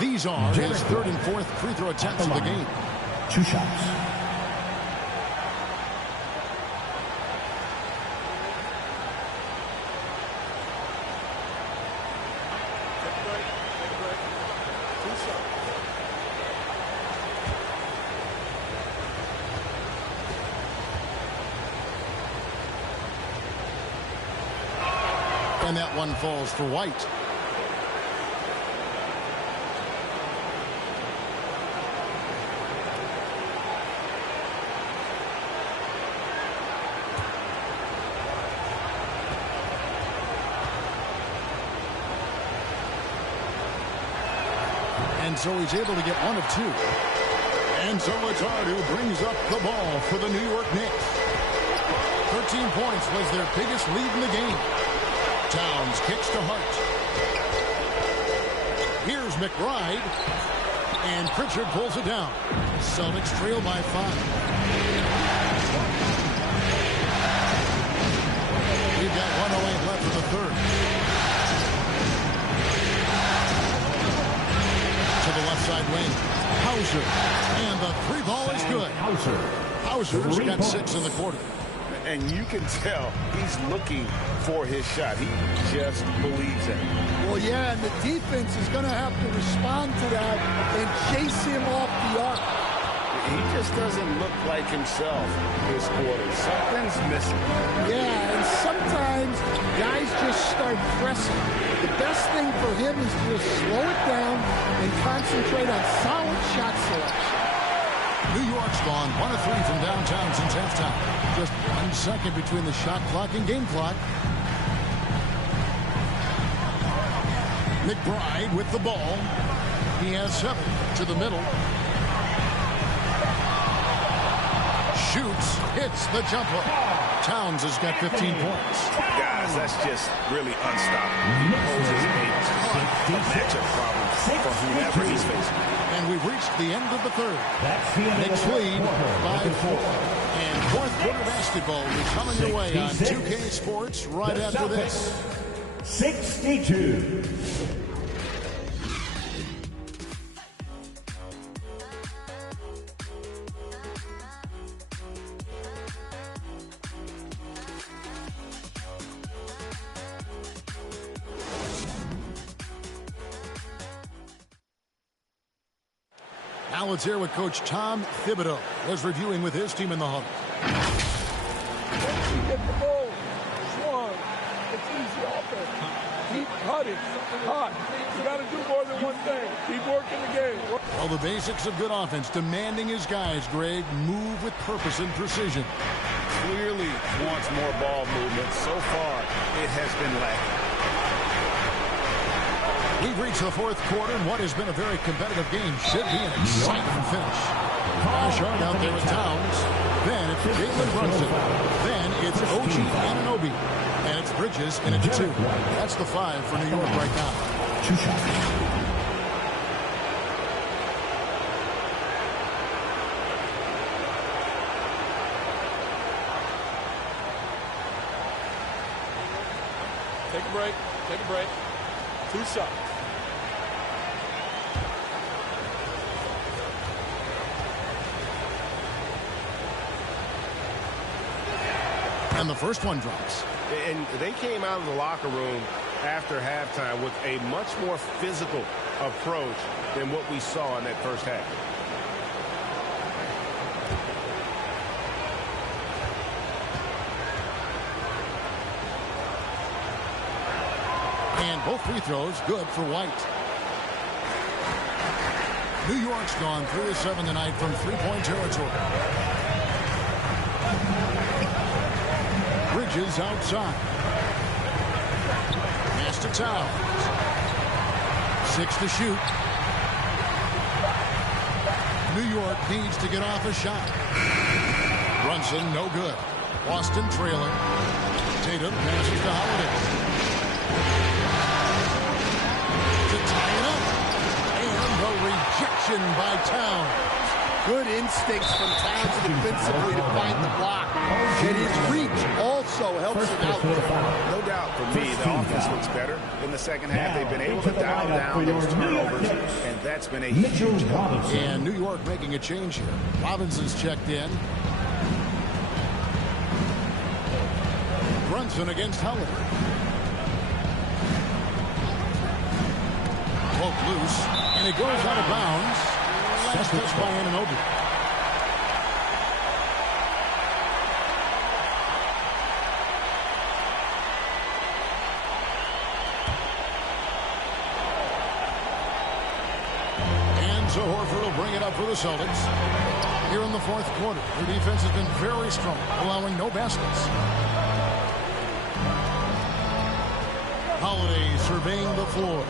These are his 3rd and 4th free throw attempts of the game. 2 shots. And that one falls for White. And so he's able to get one of two. And so it's Hart who brings up the ball for the New York Knicks. 13 points was their biggest lead in the game. Towns kicks to Hart. Here's McBride. And Pritchard pulls it down. Celtics trail by 5. We've got 1:08 left in the third. To the left side wing. Hauser. And the three ball is good. Hauser's got 6 in the quarter. And you can tell he's looking for his shot. He just believes it. Well, yeah, and the defense is going to have to respond to that and chase him off the arc. He just doesn't look like himself this quarter. Something's missing. Yeah, and sometimes guys just start pressing. The best thing for him is to slow it down and concentrate on solid shot selection. New York's gone 1 of 3 from downtown since halftime. Just 1 second between the shot clock and game clock. McBride with the ball. He has 7 to the middle. Shoots, hits the jumper. Towns has got 15 points. Guys, that's just really unstoppable. He poses a ton of matchup problems for whoever he's facing. And we've reached the end of the third. Knicks lead by 4. And fourth quarter basketball will be coming your way on 2K Sports right after this. 62. Now let's hear what Coach Tom Thibodeau was reviewing with his team in the huddle. Once you get the ball, swung, it's easy offense. Keep cutting hot. You got to do more than one thing. Keep working the game. Well, the basics of good offense, demanding his guys, Greg, move with purpose and precision. Clearly wants more ball movement. So far, it has been lacking. We've reached the fourth quarter, and what has been a very competitive game should be an exciting finish. Rashard out there with Towns. Then it's Jalen Brunson. Then it's OG Anunoby. And it's Bridges, and it's 2. That's the 5 for New York right now. 2 shots. Take a break. Take a break. 2 shots. And the first one drops. And they came out of the locker room after halftime with a much more physical approach than what we saw in that first half. And both free throws good for White. New York's gone 3 of 7 tonight from three-point territory. Bridges outside. Pass to Towns. 6 to shoot. New York needs to get off a shot. Brunson, no good. Boston trailing. Tatum passes to Holiday. To tie it up. And the rejection by Towns. Good instincts from Towns defensively to find the block. And his reach also helps him out. No doubt for me, the offense looks better in the second half. They've been able to dial down those turnovers, and that's been a huge help. And New York making a change here. Robinson's checked in. Brunson against Halliburton. Poke loose, and it goes out of bounds. Last touch by Anunoby. So Horford will bring it up for the Celtics. Here in the fourth quarter, their defense has been very strong, allowing no baskets. Holiday surveying the floor.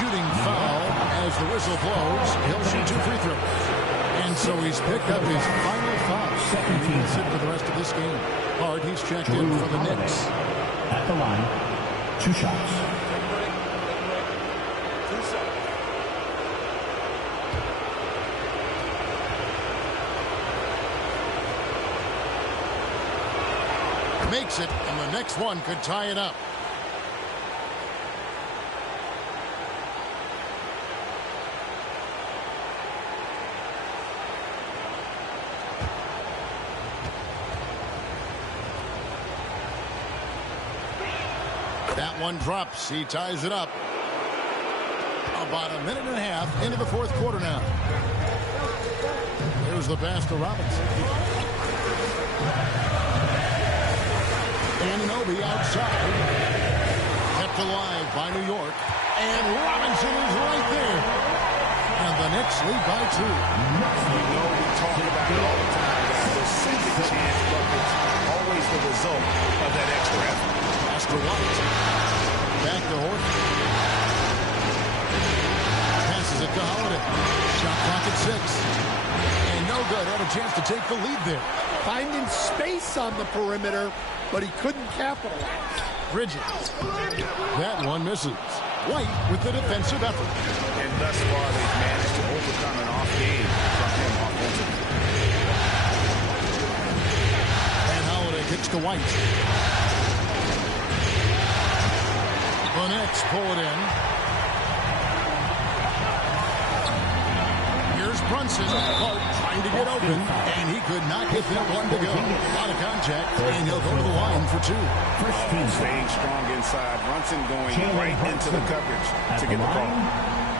Shooting foul as the whistle blows. He'll shoot 2 free throws. And so he's picked up his final foul. And he will sit for the rest of this game. Hard, he's checked in for the Knicks. At the line, 2 shots. Makes it, and the next one could tie it up. That one drops. He ties it up. About a minute and a half into the fourth quarter now. Here's the pass to Robinson. Anunoby outside. Kept alive by New York. And Robinson is right there. And the Knicks lead by 2. We know we talk about it all the time. Those second chance buckets, always the result of that extra effort. Pass to White. Back to Horford. Passes it to Holiday. Shot clock at 6. And no good. Had a chance to take the lead there. Finding space on the perimeter, but he couldn't capitalize. Bridges. That one misses. White with the defensive effort. And thus far, they've managed to overcome an off game from him offensively. And Holiday kicks to White. The Knicks pull it in. Here's Brunson. Clark trying to get open, and he could not get that one to go. A lot of contact, and he'll go to the line for 2. Staying strong inside. Brunson going right into the coverage to get the ball.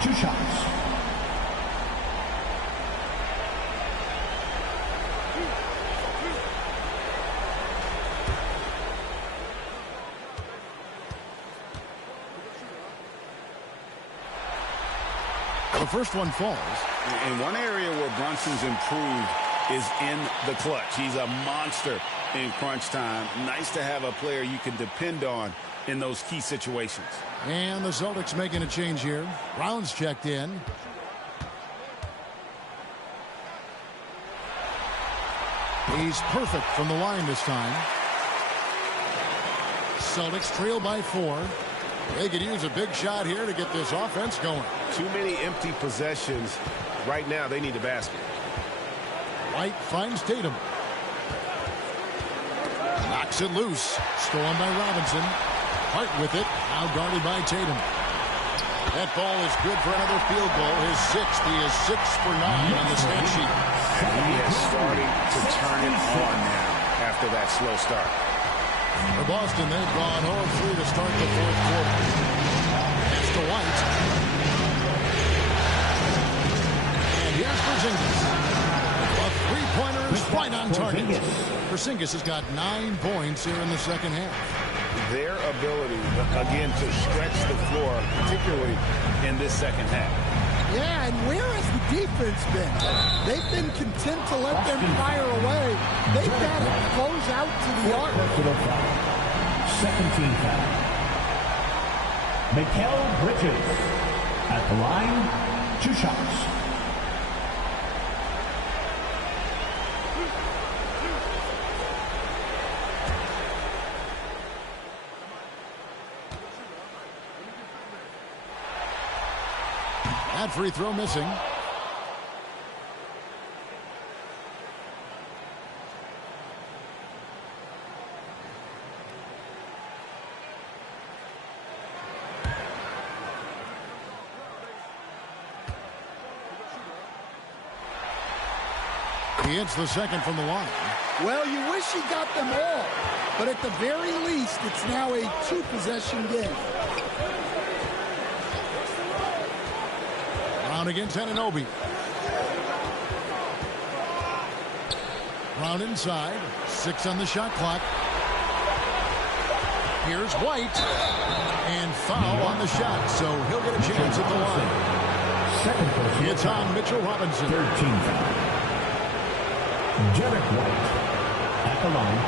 2 shots. The first one falls. In one area where Brunson's improved is in the clutch. He's a monster in crunch time. Nice to have a player you can depend on in those key situations. And the Celtics making a change here. Brown's checked in. He's perfect from the line this time. Celtics trail by 4. They could use a big shot here to get this offense going. Too many empty possessions. Right now, they need a basket. White finds Tatum. Knocks it loose. Stolen by Robinson. Hart with it. Now guarded by Tatum. That ball is good for another field goal. His 6th. He is 6 for 9 on the stat sheet. And he is starting to turn it on now after that slow start. For Boston, they've gone 0-3 to start the fourth quarter. That's to White. And here's Porzingis. A three-pointer is right on target. Porzingis has got 9 points here in the second half. Their ability, again, to stretch the floor, particularly in this second half. Yeah, and where has the defense been? They've been content to let them fire away. They've got to close out to the arc. Second team foul. Mikal Bridges at the line, 2 shots. That free throw missing. He hits the second from the line. Well, you wish he got them all, but at the very least, it's now a 2-possession game. Brown against Anunoby. Brown inside. 6 on the shot clock. Here's White. And foul on the shot, so he'll get a chance at the line. Second person. It's on Mitchell Robinson. 13 foul. Derek White at the line.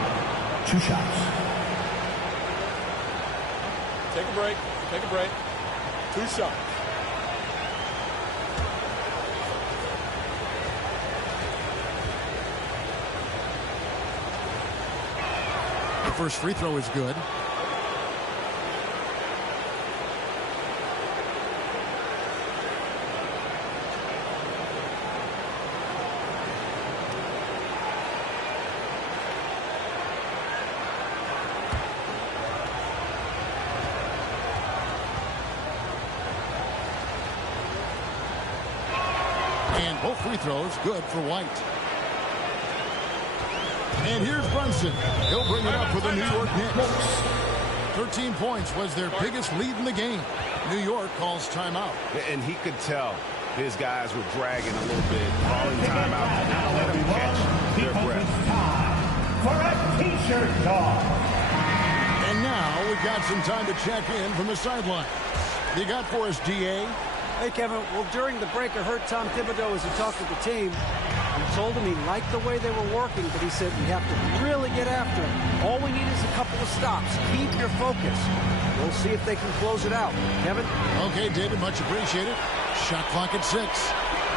2 shots. Take a break. Take a break. 2 shots. The first free throw is good. And both free throws good for White. And here's Brunson. He'll bring it up for the New York Knicks. 13 points was their biggest lead in the game. New York calls timeout. And he could tell his guys were dragging a little bit, calling timeout to let them catch their breath. For a t-shirt dog. And now we've got some time to check in from the sideline. You got for us, D.A.? Hey, Kevin. Well, during the break, I heard Tom Thibodeau as he talked with the team. He told him he liked the way they were working, but he said we have to really get after them. All we need is a couple of stops. Keep your focus. We'll see if they can close it out. Kevin? Okay, David, much appreciated. Shot clock at 6.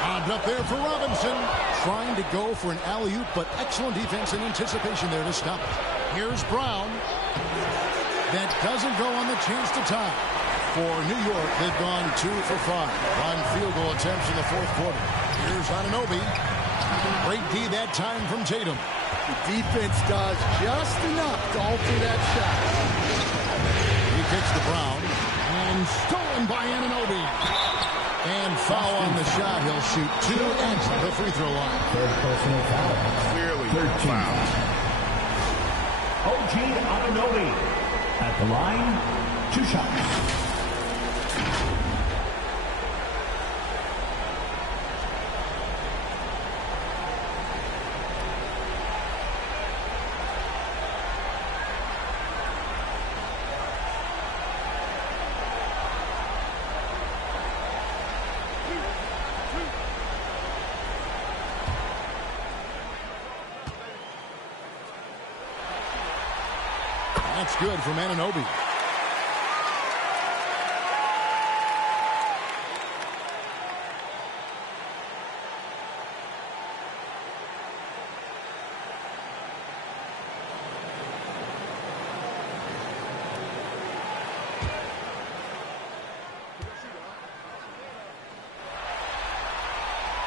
Bobbed up there for Robinson. Trying to go for an alley-oop, but excellent defense and anticipation there to stop it. Here's Brown. That doesn't go on the chance to tie. For New York, they've gone 2 for 5 on field goal attempts in the fourth quarter. Here's Anunoby. Great D that time from Tatum. The defense does just enough to alter that shot. He kicks to Brown. And stolen by Anunoby. And foul on the shot. He'll shoot 2 at the free throw line. Third personal foul. Clearly 13 foul. OG Anunoby at the line. 2 shots. That's good from Anunoby.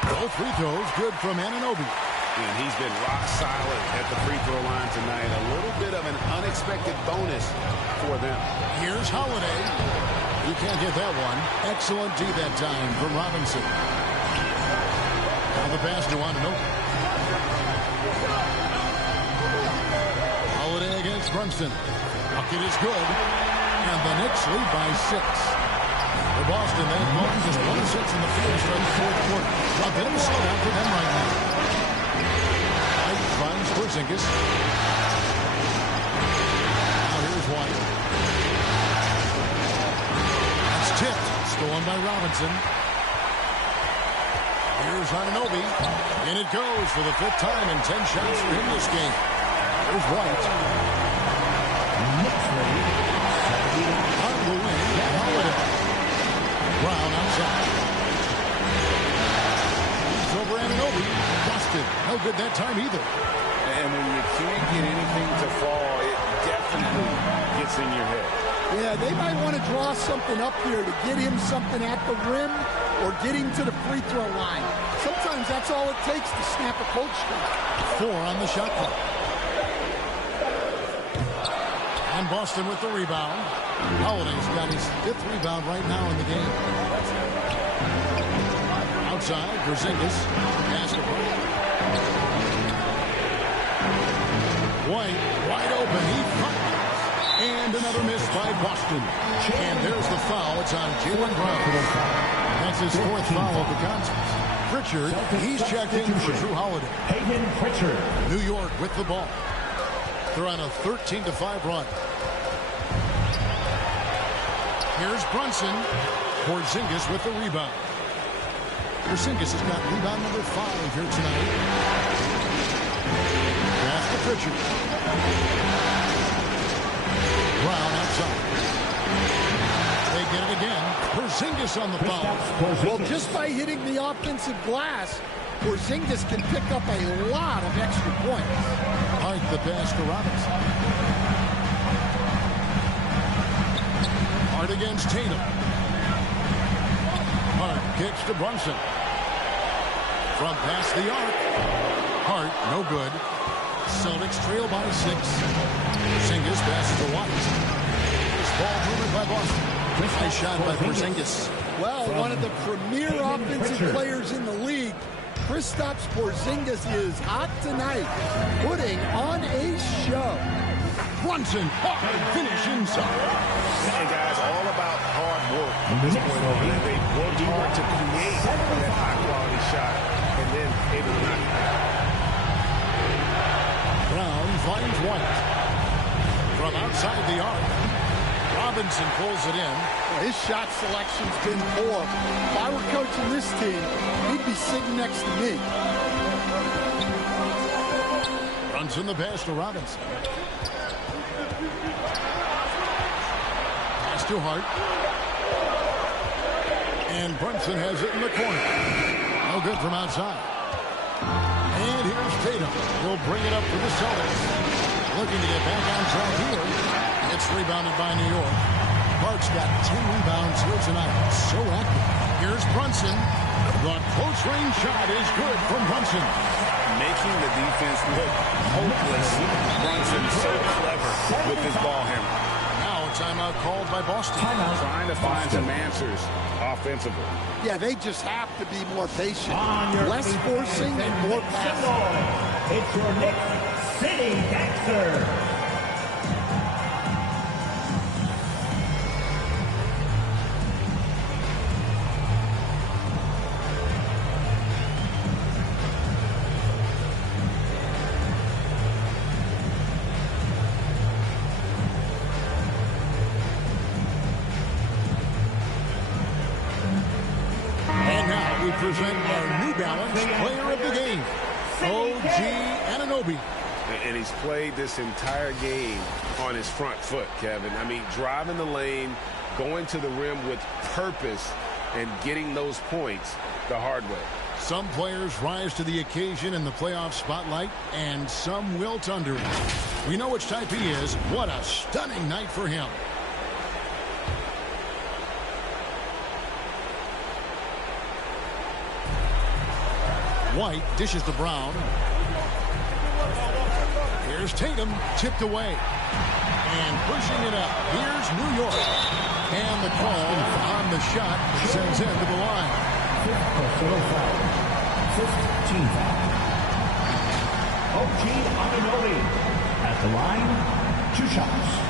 Both free throws good from Anunoby. And he's been rock solid at the free throw line tonight. A little bit of an unexpected bonus for them. Here's Holiday. You can't get that one. Excellent D that time from Robinson. Now the pass to Anunoby. Holiday against Brunson. Bucket is good. And the Knicks lead by 6. For Boston, they've gone just 1 of 6 in the field starting the fourth quarter. A bit of a slowdown for them right now. Finds Porzingis. Now here's White. That's tipped. Stolen by Robinson. Here's Anunoby. And it goes for the 5th time in 10 shots for him this game. Here's White. On the wing, Holiday. Brown outside. He's over Anunoby. Busted. No good that time either. And when you can't get anything to fall, it definitely gets in your head. Yeah, they might want to draw something up here to get him something at the rim or get him to the free throw line. Sometimes that's all it takes to snap a coach streak. 4 on the shot clock. And Boston with the rebound. Holiday's got his 5th rebound right now in the game. Outside, Porzingis. Pass to Brown. White, wide open. He fires. And another miss by Boston. And there's the foul. It's on Jaylen Brown. That's his 4th foul of the contest. Pritchard, he's checked in for Drew Holiday. Hayden Pritchard. New York with the ball. They're on a 13-5 run. Here's Brunson. Porzingis with the rebound. Porzingis has got rebound number 5 here tonight. Pass to Pritchard. Brown outside. They get it again. Porzingis on the foul. Well, just by hitting the offensive glass, Porzingis can pick up a lot of extra points. Hart the pass to Robinson. Hart against Tatum. Hart kicks to Brunson. From past the arc. Hart, no good. Celtics trail by 6. Porzingis passes to White. This ball movement by Boston. Nice shot by Porzingis. Well, one of the premier offensive players in the league. Kristaps Porzingis is hot tonight, putting on a show. Brunson, hard finish inside. And guys, all about hard work from this point on. They worked hard to create that high-quality shot and then able to knock it down. Brown finds White. From outside the arc. Robinson pulls it in. Well, his shot selection's been poor. If I were coaching this team, he'd be sitting next to me. Brunson the pass to Robinson. Pass to Hart. And Brunson has it in the corner. No good from outside. And here's Tatum. He'll bring it up for the Celtics. Looking to get back on track here. It's rebounded by New York. Hart's got 10 rebounds here tonight. So active. Here's Brunson. The close-range shot is good from Brunson. Making the defense look hopeless. Brunson so clever with his ball handle. Now a timeout called by Boston. Trying to find some answers offensively. Yeah, they just have to be more patient. Less forcing and more passing. It's your Knicks City Dancer. Present our New Balance player of the game, OG Anunoby. And he's played this entire game on his front foot, Kevin. I mean, driving the lane, going to the rim with purpose, and getting those points the hard way. Some players rise to the occasion in the playoff spotlight, and some wilt under it. We know which type he is. What a stunning night for him. White dishes to Brown. Here's Tatum, tipped away. And pushing it up. Here's New York. And the call on the shot that sends him to the line. Fifth team foul. OG Anunoby at the line, 2 shots.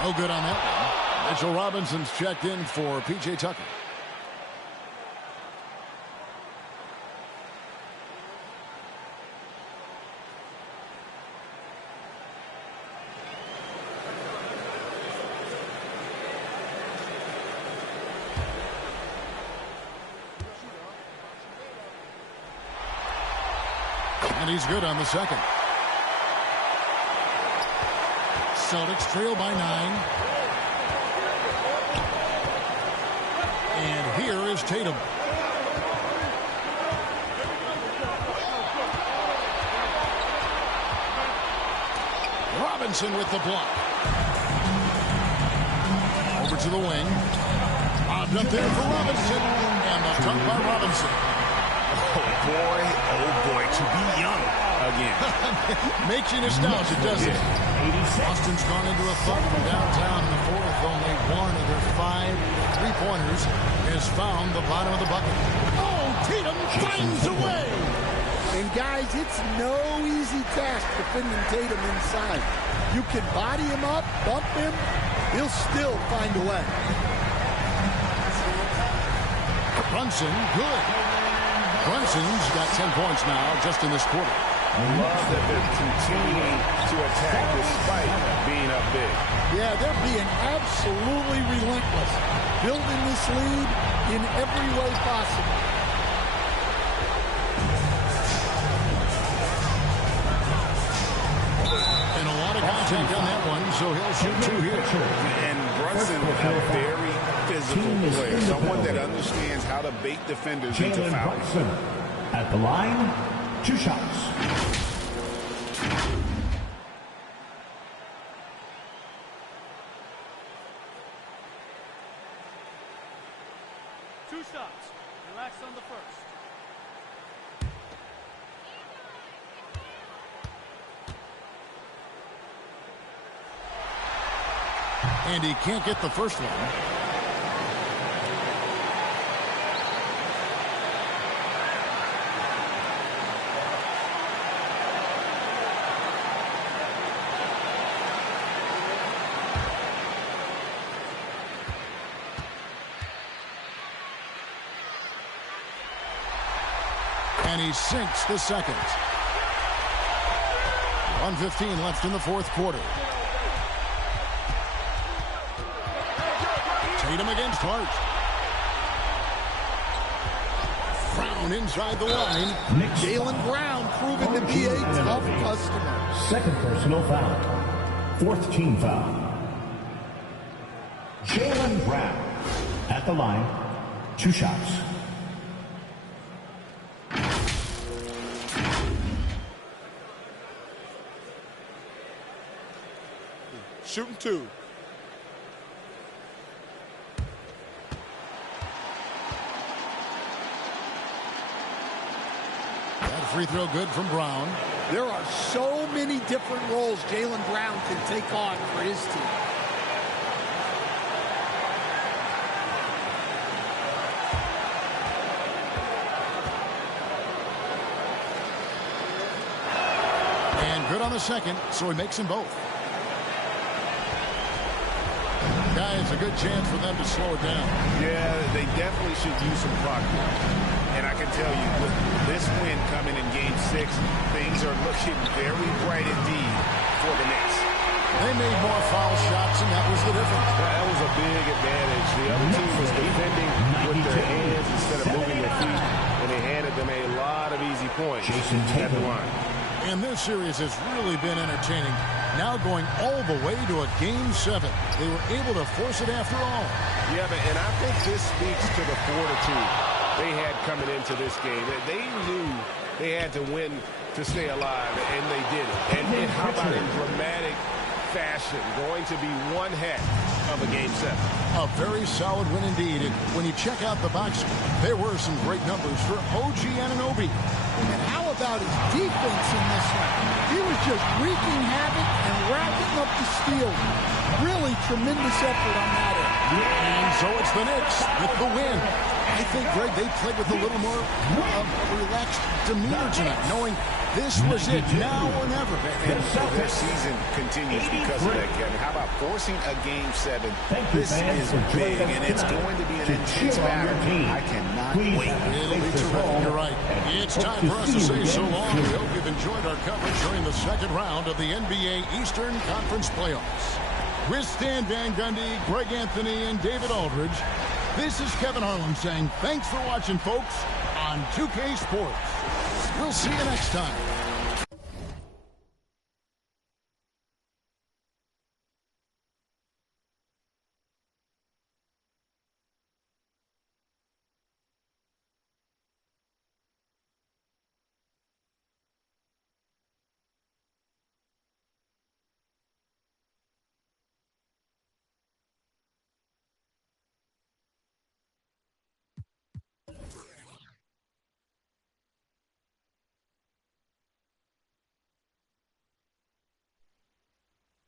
No good on that one. Mitchell Robinson's checked in for P.J. Tucker. And he's good on the second. Celtics trail by 9. And here is Tatum. Robinson with the block. Over to the wing. Bobbed up there for Robinson. And the dunk by Robinson. Oh boy, to be young again. Makes you nostalgic, doesn't it? Boston's gone into a funk from downtown in the fourth. Only one of their 5 3-pointers has found the bottom of the bucket. Oh, Tatum finds a way. And guys, it's no easy task defending Tatum inside. You can body him up, bump him, he'll still find a way. Brunson, good. Brunson's got 10 points now just in this quarter. I love that they're continuing to attack despite being up big. Yeah, they're being absolutely relentless, building this lead in every way possible. And a lot of contact on that one, so he'll shoot 2 here. And Brunson, a very physical player, someone that understands how to bait defenders into fouls. Brunson at the line, 2 shots. Relax on the first. And he can't get the first one. And he sinks the second. 1:15 left in the fourth quarter. Tatum against Hart. Brown inside the line. Jaylen Brown proven to be a tough customer. Second personal foul. 4th team foul. Jaylen Brown at the line, 2 shots. Shooting 2. That free throw good from Brown. There are so many different roles Jaylen Brown can take on for his team. And good on the second, so he makes them both. Guys, a good chance for them to slow it down. Yeah, they definitely should use some clock. And I can tell you, with this win coming in Game 6, things are looking very bright indeed for the Knicks. They made more foul shots, and that was the difference. That was a big advantage. The other team was defending with their hands instead of moving their feet, and they handed them a lot of easy points at the line. And this series has really been entertaining. Now going all the way to a Game 7. They were able to force it after all. Yeah, and I think this speaks to the fortitude they had coming into this game. They knew they had to win to stay alive, and they did it. And how about in dramatic fashion, going to be one heck of a Game 7. A very solid win indeed. And when you check out the box score, there were some great numbers for OG Anunoby. And how about his defense in this one? He was just wreaking havoc and racking up the steals. Really tremendous effort on that end. And so it's the Knicks with the win. I think, Greg, they played with a little more relaxed demeanor tonight, knowing this was it, now or never. And their season continues because of that, Kevin. How about forcing a Game 7? This is big, and it's going to be an intense battle. I cannot wait. It'll be terrific. You're right. It's time for us to say so long. We hope you've enjoyed our coverage during the second round of the NBA Eastern Conference Playoffs. With Stan Van Gundy, Greg Anthony, and David Aldridge, this is Kevin Harlan saying thanks for watching, folks, on 2K Sports. We'll see you next time.